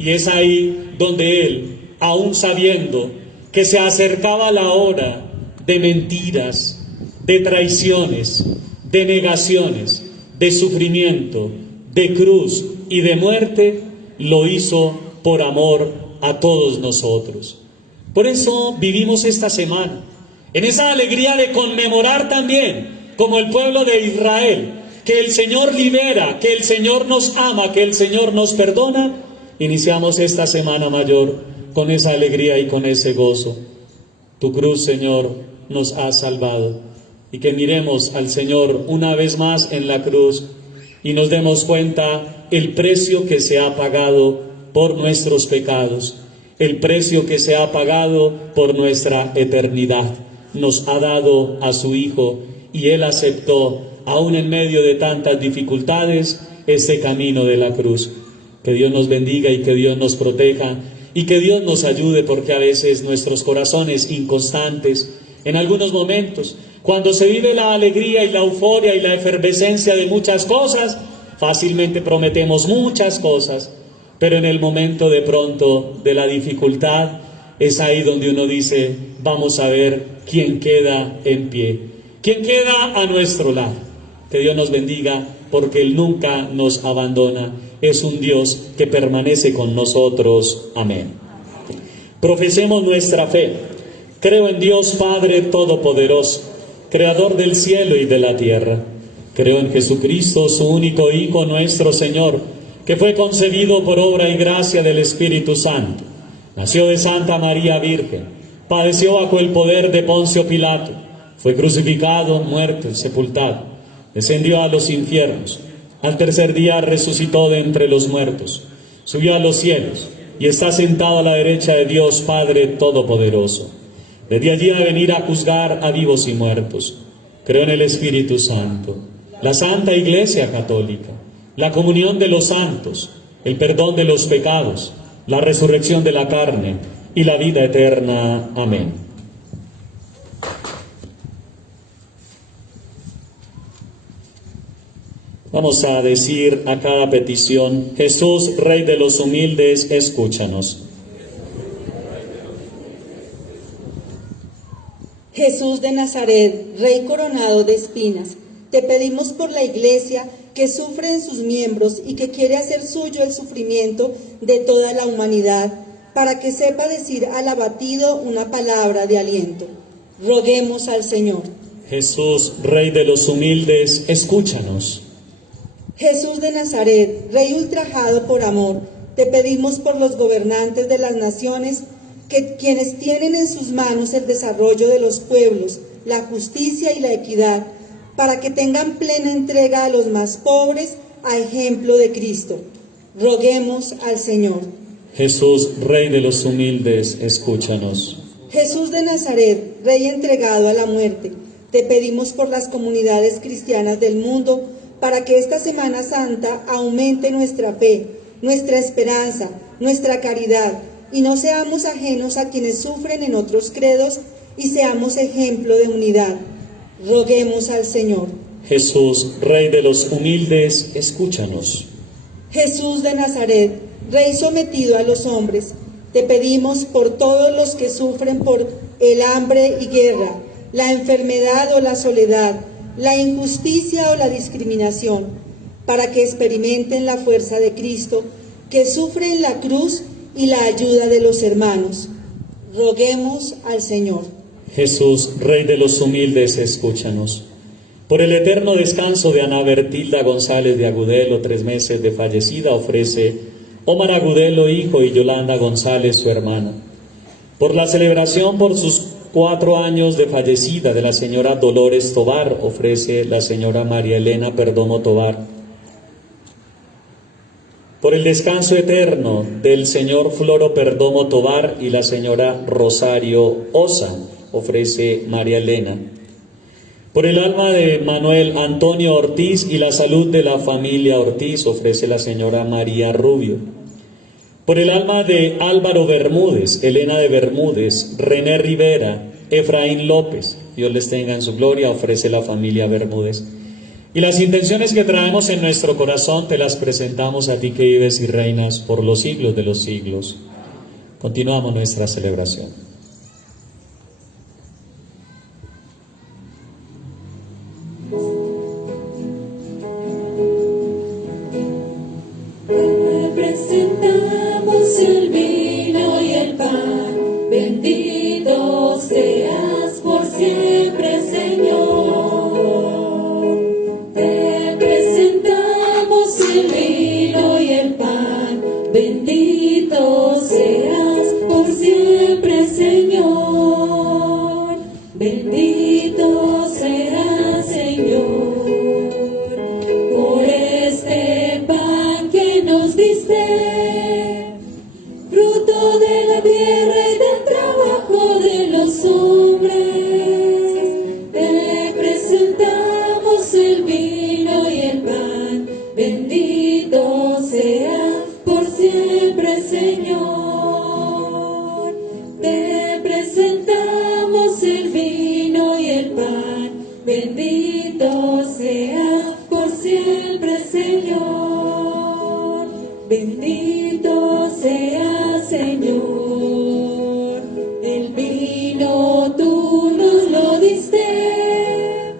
Y es ahí donde Él, aún sabiendo que se acercaba la hora de mentiras, de traiciones, de negaciones, de sufrimiento, de cruz y de muerte, lo hizo por amor a todos nosotros. Por eso vivimos esta semana, en esa alegría de conmemorar también, como el pueblo de Israel, que el Señor libera, que el Señor nos ama, que el Señor nos perdona. Iniciamos esta Semana Mayor con esa alegría y con ese gozo. Tu cruz, Señor, nos ha salvado. Y que miremos al Señor una vez más en la cruz y nos demos cuenta el precio que se ha pagado por nuestros pecados, el precio que se ha pagado por nuestra eternidad. Nos ha dado a su Hijo y Él aceptó, aún en medio de tantas dificultades, ese camino de la cruz. Que Dios nos bendiga y que Dios nos proteja y que Dios nos ayude, porque a veces nuestros corazones inconstantes, en algunos momentos, cuando se vive la alegría y la euforia y la efervescencia de muchas cosas, fácilmente prometemos muchas cosas, pero en el momento de pronto de la dificultad, es ahí donde uno dice, vamos a ver quién queda en pie, quién queda a nuestro lado. Que Dios nos bendiga, porque Él nunca nos abandona. Es un Dios que permanece con nosotros. Amén. Profesemos nuestra fe. Creo en Dios Padre Todopoderoso, Creador del cielo y de la tierra. Creo en Jesucristo, su único Hijo, nuestro Señor, que fue concebido por obra y gracia del Espíritu Santo. Nació de Santa María Virgen, padeció bajo el poder de Poncio Pilato, fue crucificado, muerto y sepultado. Descendió a los infiernos, al tercer día resucitó de entre los muertos, subió a los cielos y está sentado a la derecha de Dios Padre Todopoderoso. Desde allí a venir a juzgar a vivos y muertos. Creo en el Espíritu Santo, la Santa Iglesia Católica, la comunión de los santos, el perdón de los pecados, la resurrección de la carne y la vida eterna. Amén. Vamos a decir a cada petición: Jesús, Rey de los humildes, escúchanos. Jesús de Nazaret, Rey coronado de espinas, te pedimos por la Iglesia que sufre en sus miembros y que quiere hacer suyo el sufrimiento de toda la humanidad, para que sepa decir al abatido una palabra de aliento. Roguemos al Señor. Jesús, Rey de los humildes, escúchanos. Jesús de Nazaret, Rey ultrajado por amor, te pedimos por los gobernantes de las naciones, que quienes tienen en sus manos el desarrollo de los pueblos, la justicia y la equidad, para que tengan plena entrega a los más pobres, a ejemplo de Cristo. Roguemos al Señor. Jesús, Rey de los humildes, escúchanos. Jesús de Nazaret, Rey entregado a la muerte, te pedimos por las comunidades cristianas del mundo, para que esta Semana Santa aumente nuestra fe, nuestra esperanza, nuestra caridad, y no seamos ajenos a quienes sufren en otros credos y seamos ejemplo de unidad. Roguemos al Señor. Jesús, Rey de los humildes, escúchanos. Jesús de Nazaret, Rey sometido a los hombres, te pedimos por todos los que sufren por el hambre y guerra, la enfermedad o la soledad, la injusticia o la discriminación, para que experimenten la fuerza de Cristo, que sufre en la cruz, y la ayuda de los hermanos. Roguemos al Señor. Jesús, Rey de los humildes, escúchanos. Por el eterno descanso de Ana Bertilda González de Agudelo, 3 meses de fallecida, ofrece Omar Agudelo, hijo, y Yolanda González, su hermana. Por la celebración por sus 4 años de fallecida de la señora Dolores Tobar, ofrece la señora María Elena Perdomo Tobar. Por el descanso eterno del señor Floro Perdomo Tobar y la señora Rosario Osa, ofrece María Elena. Por el alma de Manuel Antonio Ortiz y la salud de la familia Ortiz, ofrece la señora María Rubio. Por el alma de Álvaro Bermúdez, Elena de Bermúdez, René Rivera, Efraín López, Dios les tenga en su gloria, ofrece la familia Bermúdez. Y las intenciones que traemos en nuestro corazón te las presentamos a ti que vives y reinas por los siglos de los siglos. Continuamos nuestra celebración. Presentamos el vino y el pan, bendito seas por siempre, Señor. Te presentamos el vino y el pan, bendito seas por siempre, Señor. Bendito seas, Señor, por este pan que nos diste, fruto de la tierra y del trabajo de los hombres. Te presentamos el vino y el pan, bendito seas por siempre, Señor. Te presentamos el vino y el pan, bendito seas por siempre, Señor. Bendito sea, Señor. El vino tú nos lo diste,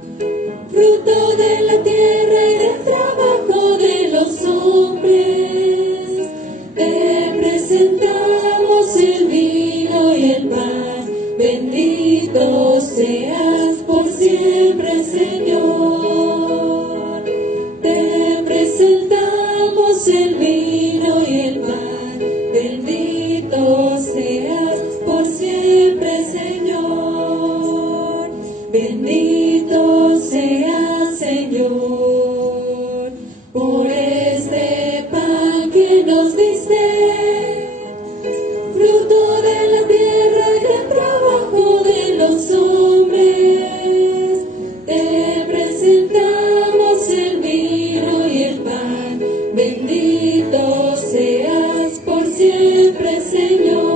fruto de la tierra y del trabajo de los hombres. Te presentamos el vino y el pan, bendito seas por siempre, Señor. Te presentamos el vino y el pan, bendito seas por siempre, Señor. Bendito seas, Señor, por este pan que nos diste, fruto de la tierra y del trabajo de los hombres. Te presentamos el vino y el pan, bendito seas por siempre, Señor.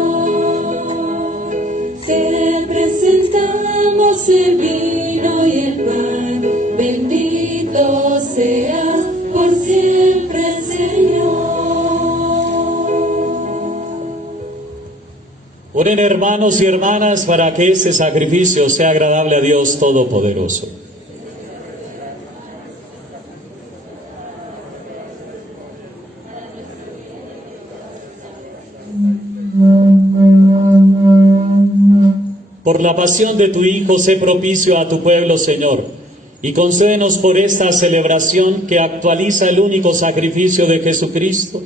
Te presentamos el vino y el pan, bendito seas por siempre, Señor. Oren, hermanos y hermanas, para que este sacrificio sea agradable a Dios Todopoderoso. Por la pasión de tu Hijo, sé propicio a tu pueblo, Señor, y concédenos por esta celebración que actualiza el único sacrificio de Jesucristo,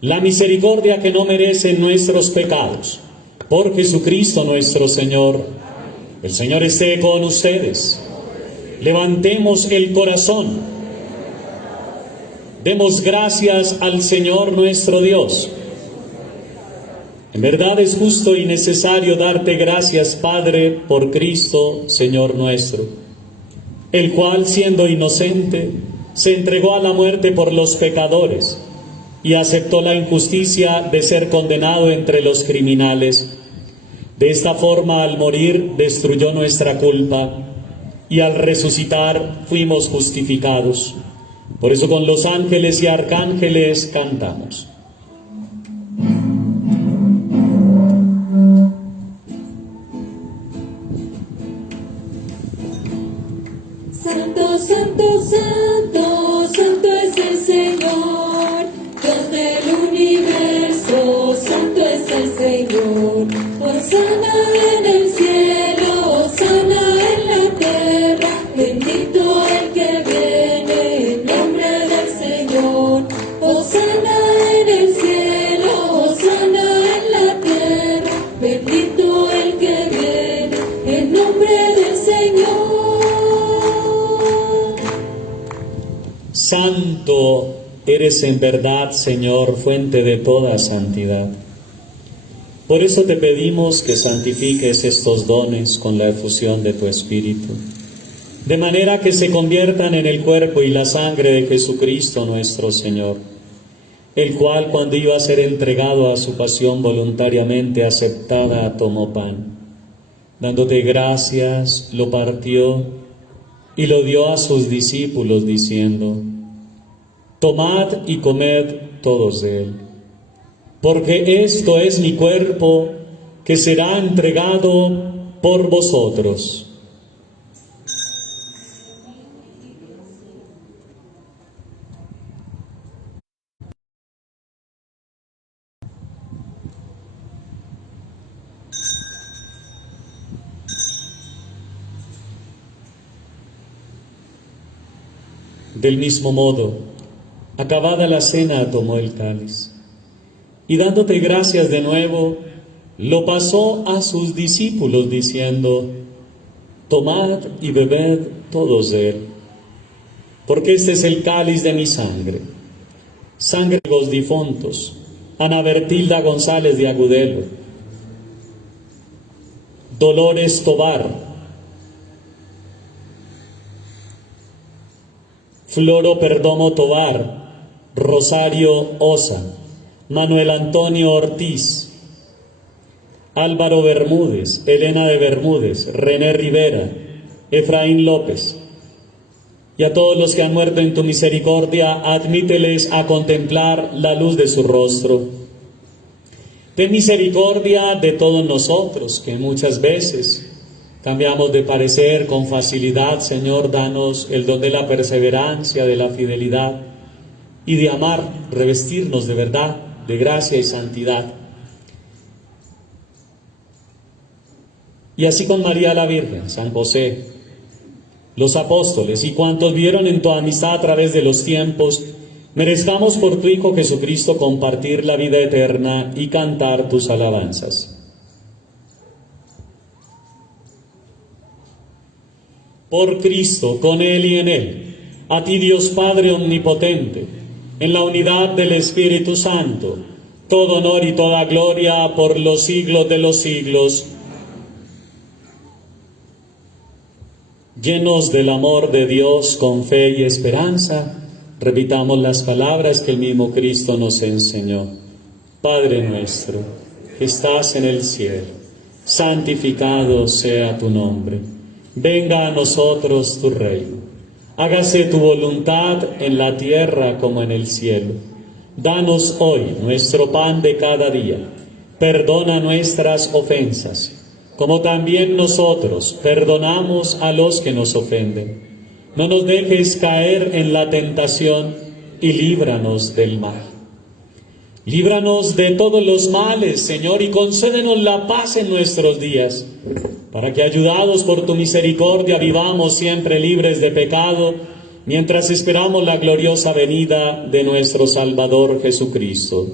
la misericordia que no merecen nuestros pecados. Por Jesucristo nuestro Señor. El Señor esté con ustedes. Levantemos el corazón. Demos gracias al Señor nuestro Dios. En verdad es justo y necesario darte gracias, Padre, por Cristo, Señor nuestro, el cual, siendo inocente, se entregó a la muerte por los pecadores y aceptó la injusticia de ser condenado entre los criminales. De esta forma, al morir, destruyó nuestra culpa y al resucitar fuimos justificados. Por eso con los ángeles y arcángeles cantamos. Santo, santo, santo, santo es el Señor, Dios del universo, santo es el Señor. Hosana en el cielo, hosana en la tierra, bendito el que viene en nombre del Señor. Hosana en el cielo, hosana en la tierra, bendito el que viene en nombre del Señor. Santo eres en verdad, Señor, fuente de toda santidad. Por eso te pedimos que santifiques estos dones con la efusión de tu Espíritu, de manera que se conviertan en el cuerpo y la sangre de Jesucristo nuestro Señor. el cual cuando iba a ser entregado a su pasión voluntariamente aceptada, tomó pan. Dándote gracias, lo partió y lo dio a sus discípulos, diciendo: tomad y comed todos de él, porque esto es mi cuerpo que será entregado por vosotros. Del mismo modo, acabada la cena, tomó el cáliz, y dándote gracias de nuevo, lo pasó a sus discípulos, diciendo: tomad y bebed todos de él, porque este es el cáliz de mi sangre, sangre de los difuntos, Ana Bertilda González de Agudelo, Dolores Tobar, Floro Perdomo Tobar, Rosario Osa, Manuel Antonio Ortiz, Álvaro Bermúdez, Elena de Bermúdez, René Rivera, Efraín López, y a todos los que han muerto en tu misericordia, admíteles a contemplar la luz de su rostro. Ten misericordia de todos nosotros, que muchas veces cambiamos de parecer con facilidad. Señor, danos el don de la perseverancia, de la fidelidad y de amar, revestirnos de verdad, de gracia y santidad. Y así con María la Virgen, San José, los apóstoles y cuantos vieron en tu amistad a través de los tiempos, merezcamos por tu Hijo Jesucristo compartir la vida eterna y cantar tus alabanzas. Por Cristo, con Él y en Él, a ti Dios Padre Omnipotente, en la unidad del Espíritu Santo, todo honor y toda gloria por los siglos de los siglos. Llenos del amor de Dios, con fe y esperanza, repitamos las palabras que el mismo Cristo nos enseñó. Padre nuestro, que estás en el cielo, santificado sea tu nombre. Venga a nosotros tu reino. Hágase tu voluntad en la tierra como en el cielo. Danos hoy nuestro pan de cada día. Perdona nuestras ofensas, como también nosotros perdonamos a los que nos ofenden. No nos dejes caer en la tentación y líbranos del mal. Líbranos de todos los males, Señor, y concédenos la paz en nuestros días, para que, ayudados por tu misericordia, vivamos siempre libres de pecado, mientras esperamos la gloriosa venida de nuestro Salvador Jesucristo.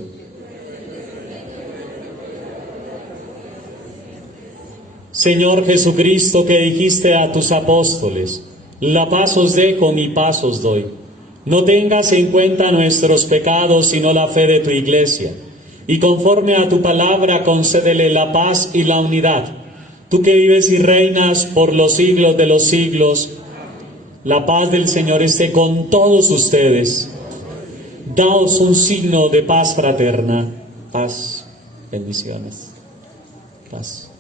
Señor Jesucristo, que dijiste a tus apóstoles: la paz os dejo, mi paz os doy. No tengas en cuenta nuestros pecados, sino la fe de tu Iglesia, y conforme a tu palabra concédele la paz y la unidad. Tú que vives y reinas por los siglos de los siglos, la paz del Señor esté con todos ustedes. Daos un signo de paz fraterna. Paz, bendiciones, paz.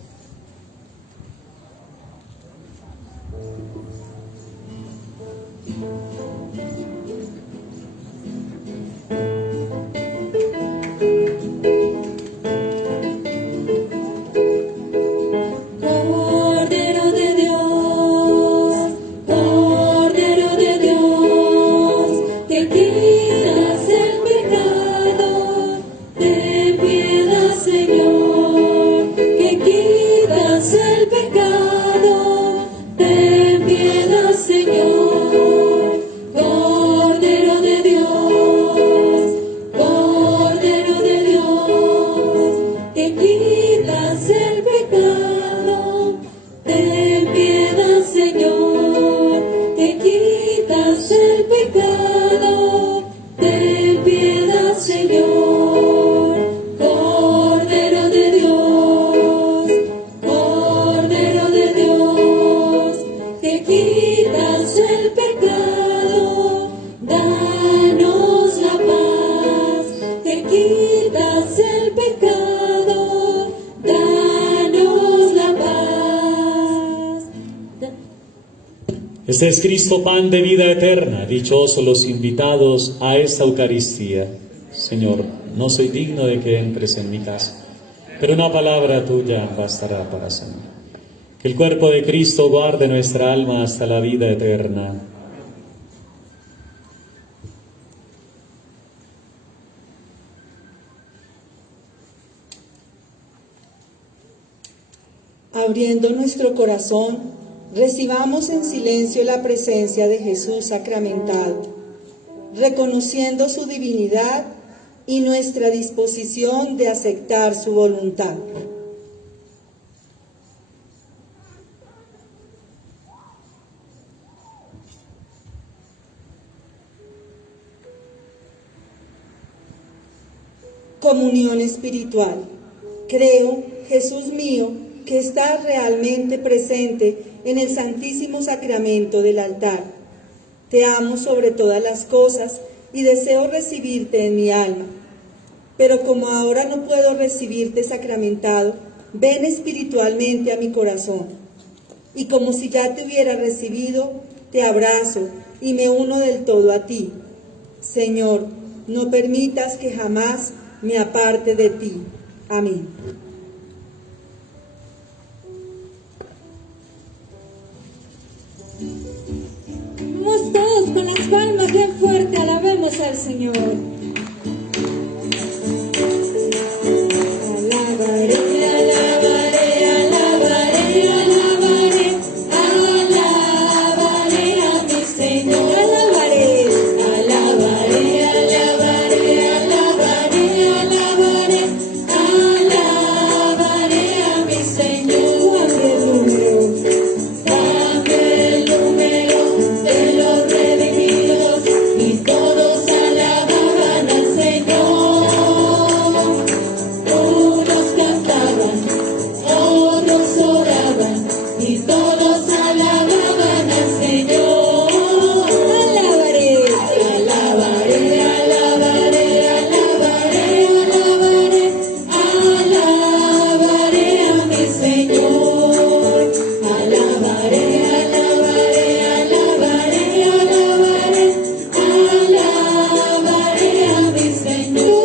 Señor, que Este es Cristo, pan de vida eterna. Dichosos los invitados a esta Eucaristía. Señor, no soy digno de que entres en mi casa, pero una palabra tuya bastará para sanar. Que el cuerpo de Cristo guarde nuestra alma hasta la vida eterna. Abriendo nuestro corazón, recibamos en silencio la presencia de Jesús sacramentado, reconociendo su divinidad y nuestra disposición de aceptar su voluntad. Comunión espiritual. Creo, Jesús mío, que estás realmente presente en el Santísimo Sacramento del altar. Te amo sobre todas las cosas y deseo recibirte en mi alma. Pero como ahora no puedo recibirte sacramentado, ven espiritualmente a mi corazón. Y como si ya te hubiera recibido, te abrazo y me uno del todo a ti. Señor, no permitas que jamás me aparte de ti. Amén. Vamos todos con las palmas bien fuerte, alabemos al Señor. Alabaré, alabaré, alabaré, alabaré, alabaré a mi Señor. Alabaré, alabaré, alabaré, alabaré, alabaré, alabaré a mi Señor. Cambia el número de los redimidos y todos alababan al Señor. Unos cantaban, otros oraban y todos alababan al Señor. Alabaré, alabaré, alabaré, alabaré, alabaré, alabaré a mi Señor. Alabaré, alabaré, alabaré, alabaré, alabaré a mi Señor.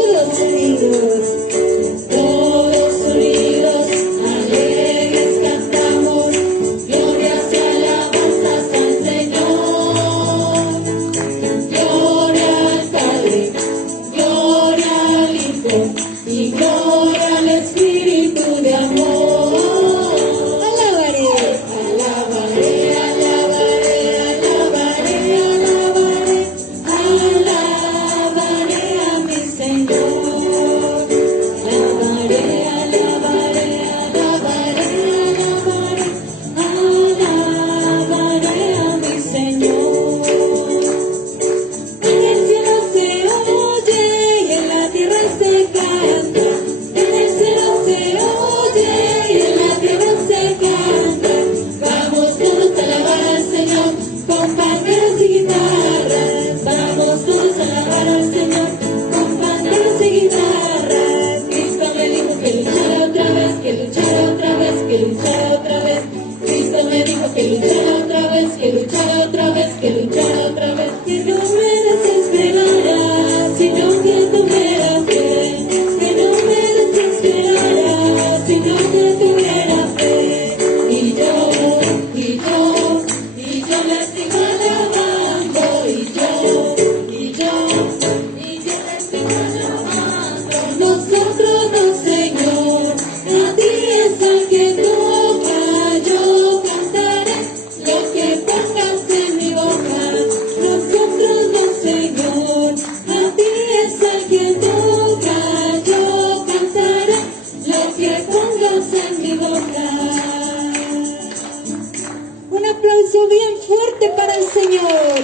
Todos unidos, alegres cantamos, glorias y alabanzas al Señor. Gloria al Padre, gloria al Hijo y gloria al Espíritu de amor. Alabaré, alabaré, alabaré, alabaré, alabaré, alabaré a mi Señor. Alabaré, alabaré, alabaré, alabaré, alabaré a mi Señor. En el cielo se oye y en la tierra se canta. En el cielo se oye y en la tierra se canta. Vamos todos a alabar al Señor con panderos y guitarras. Vamos todos a alabar al Señor con panderos y guitarras. Cristo me dijo que luchara otra vez, que luchara otra vez, que luchara otra vez. Cristo me dijo que luchara otra vez, que luchara otra vez, que luchara otra vez. Que no me desesperara, sino que tuviera fe. Que no me desesperara, sino que tuviera fe. Y yo le sigo alabando. Y yo le sigo alabando. Nosotros no, Señor, a ti es al que toca. Yo cantaré lo que pongas en mi boca. Nosotros no, Señor, a ti es al que toca. Yo cantaré lo que pongas en mi boca. Un aplauso bien fuerte para el Señor.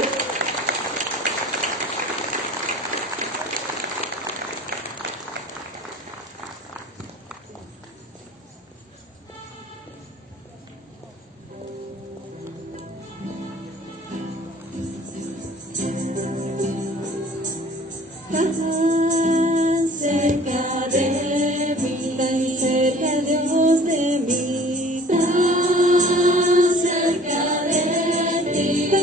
Tan cerca de mí, tan cerca Dios de mí, tan cerca de ti.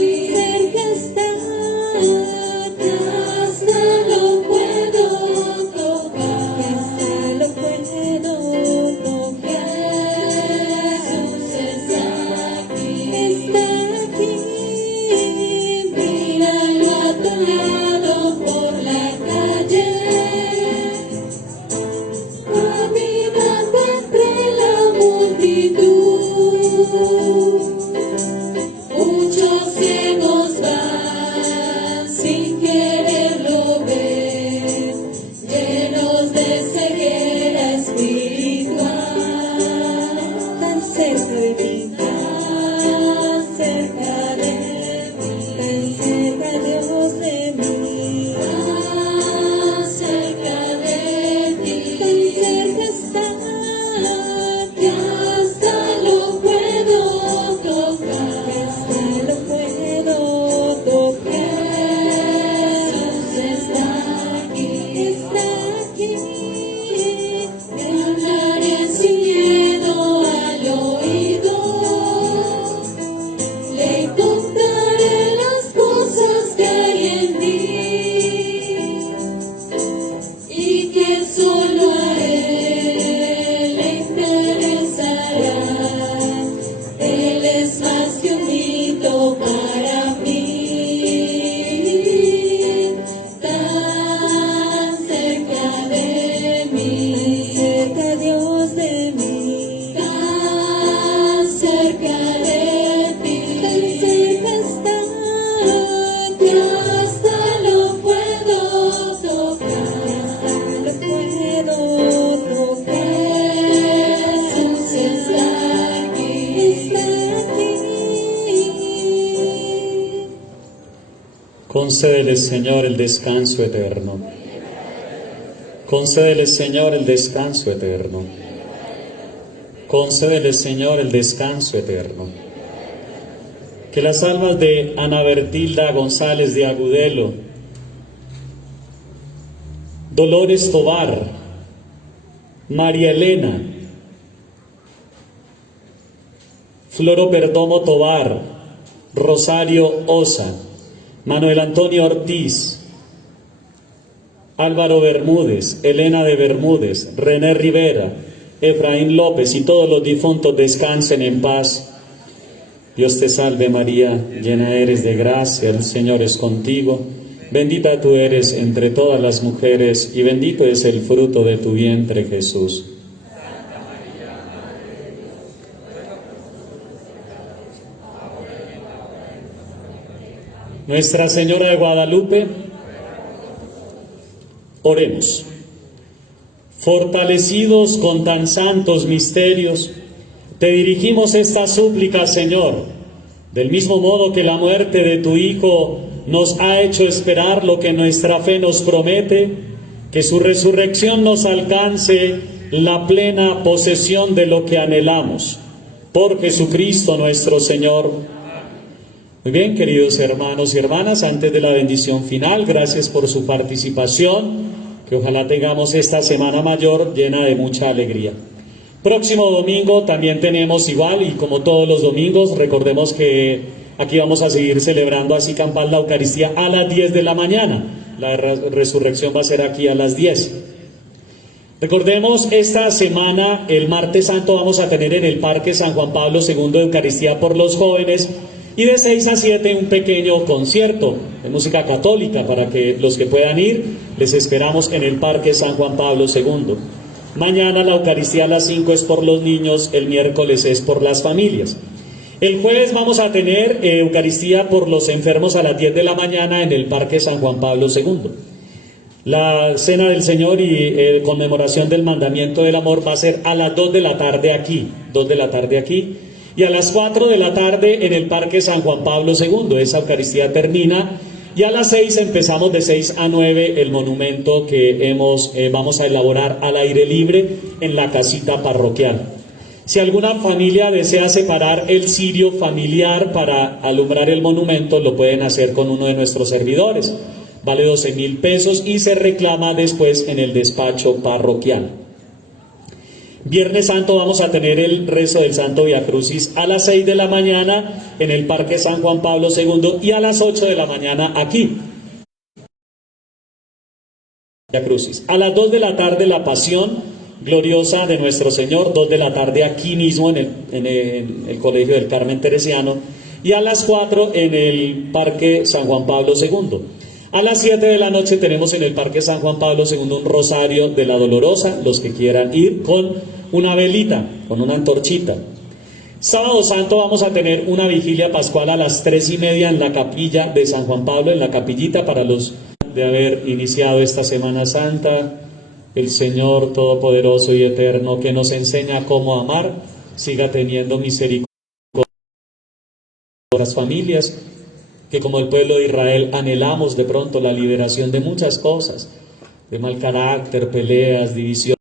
es más que un hito para mí. Tan cerca de mí, cerca Dios de mí, tan cerca de ti, tan cerca está, que hasta lo puedo tocar, lo puedo tocar. Jesús está aquí, está aquí. Concédele, Señor, el descanso eterno. Concédele, Señor, el descanso eterno. Concédele, Señor, el descanso eterno. Que las almas de Ana Bertilda González de Agudelo, Dolores Tobar, María Elena, Floro Perdomo Tobar, Rosario Osa, Manuel Antonio Ortiz, Álvaro Bermúdez, Elena de Bermúdez, René Rivera, Efraín López y todos los difuntos descansen en paz. Dios te salve María, llena eres de gracia, el Señor es contigo. Bendita tú eres entre todas las mujeres y bendito es el fruto de tu vientre, Jesús. Nuestra Señora de Guadalupe, oremos. Fortalecidos con tan santos misterios, te dirigimos esta súplica, Señor, del mismo modo que la muerte de tu Hijo nos ha hecho esperar lo que nuestra fe nos promete, que su resurrección nos alcance la plena posesión de lo que anhelamos. Por Jesucristo nuestro Señor. Muy bien, queridos hermanos y hermanas, antes de la bendición final, gracias por su participación, que ojalá tengamos esta Semana Mayor llena de mucha alegría. Próximo domingo también tenemos igual, y como todos los domingos, recordemos que aquí vamos a seguir celebrando así campal la Eucaristía a las 10 de la mañana. La resurrección va a ser aquí a las 10. Recordemos, esta semana, el martes santo, vamos a tener en el Parque San Juan Pablo II Eucaristía por los jóvenes, y de 6 a 7 un pequeño concierto de música católica para que los que puedan ir, les esperamos en el Parque San Juan Pablo II. Mañana la Eucaristía a las 5 es por los niños, el miércoles es por las familias. El jueves vamos a tener Eucaristía por los enfermos a las 10 de la mañana en el Parque San Juan Pablo II. La Cena del Señor y conmemoración del mandamiento del amor va a ser a las 2 de la tarde aquí, 2 de la tarde aquí. Y a las 4 de la tarde en el Parque San Juan Pablo II, esa Eucaristía termina, y a las 6 empezamos de 6 a 9 el monumento que vamos a elaborar al aire libre en la casita parroquial. Si alguna familia desea separar el cirio familiar para alumbrar el monumento, lo pueden hacer con uno de nuestros servidores. Vale 12,000 pesos y se reclama después en el despacho parroquial. Viernes Santo vamos a tener el rezo del Santo Via Crucis a las 6 de la mañana en el Parque San Juan Pablo II y a las 8 de la mañana aquí. Via Crucis. A las 2 de la tarde la Pasión Gloriosa de Nuestro Señor, 2 de la tarde aquí mismo en el Colegio del Carmen Teresiano, y a las 4 en el Parque San Juan Pablo II. A las 7 de la noche tenemos en el Parque San Juan Pablo II un rosario de la Dolorosa, los que quieran ir, con una velita, con una antorchita. Sábado Santo vamos a tener una vigilia pascual a las 3:30 en la capilla de San Juan Pablo, en la capillita, para los de haber iniciado esta Semana Santa. El Señor Todopoderoso y Eterno, que nos enseña cómo amar, siga teniendo misericordia de las familias, que como el pueblo de Israel anhelamos de pronto la liberación de muchas cosas, de mal carácter, peleas, divisiones.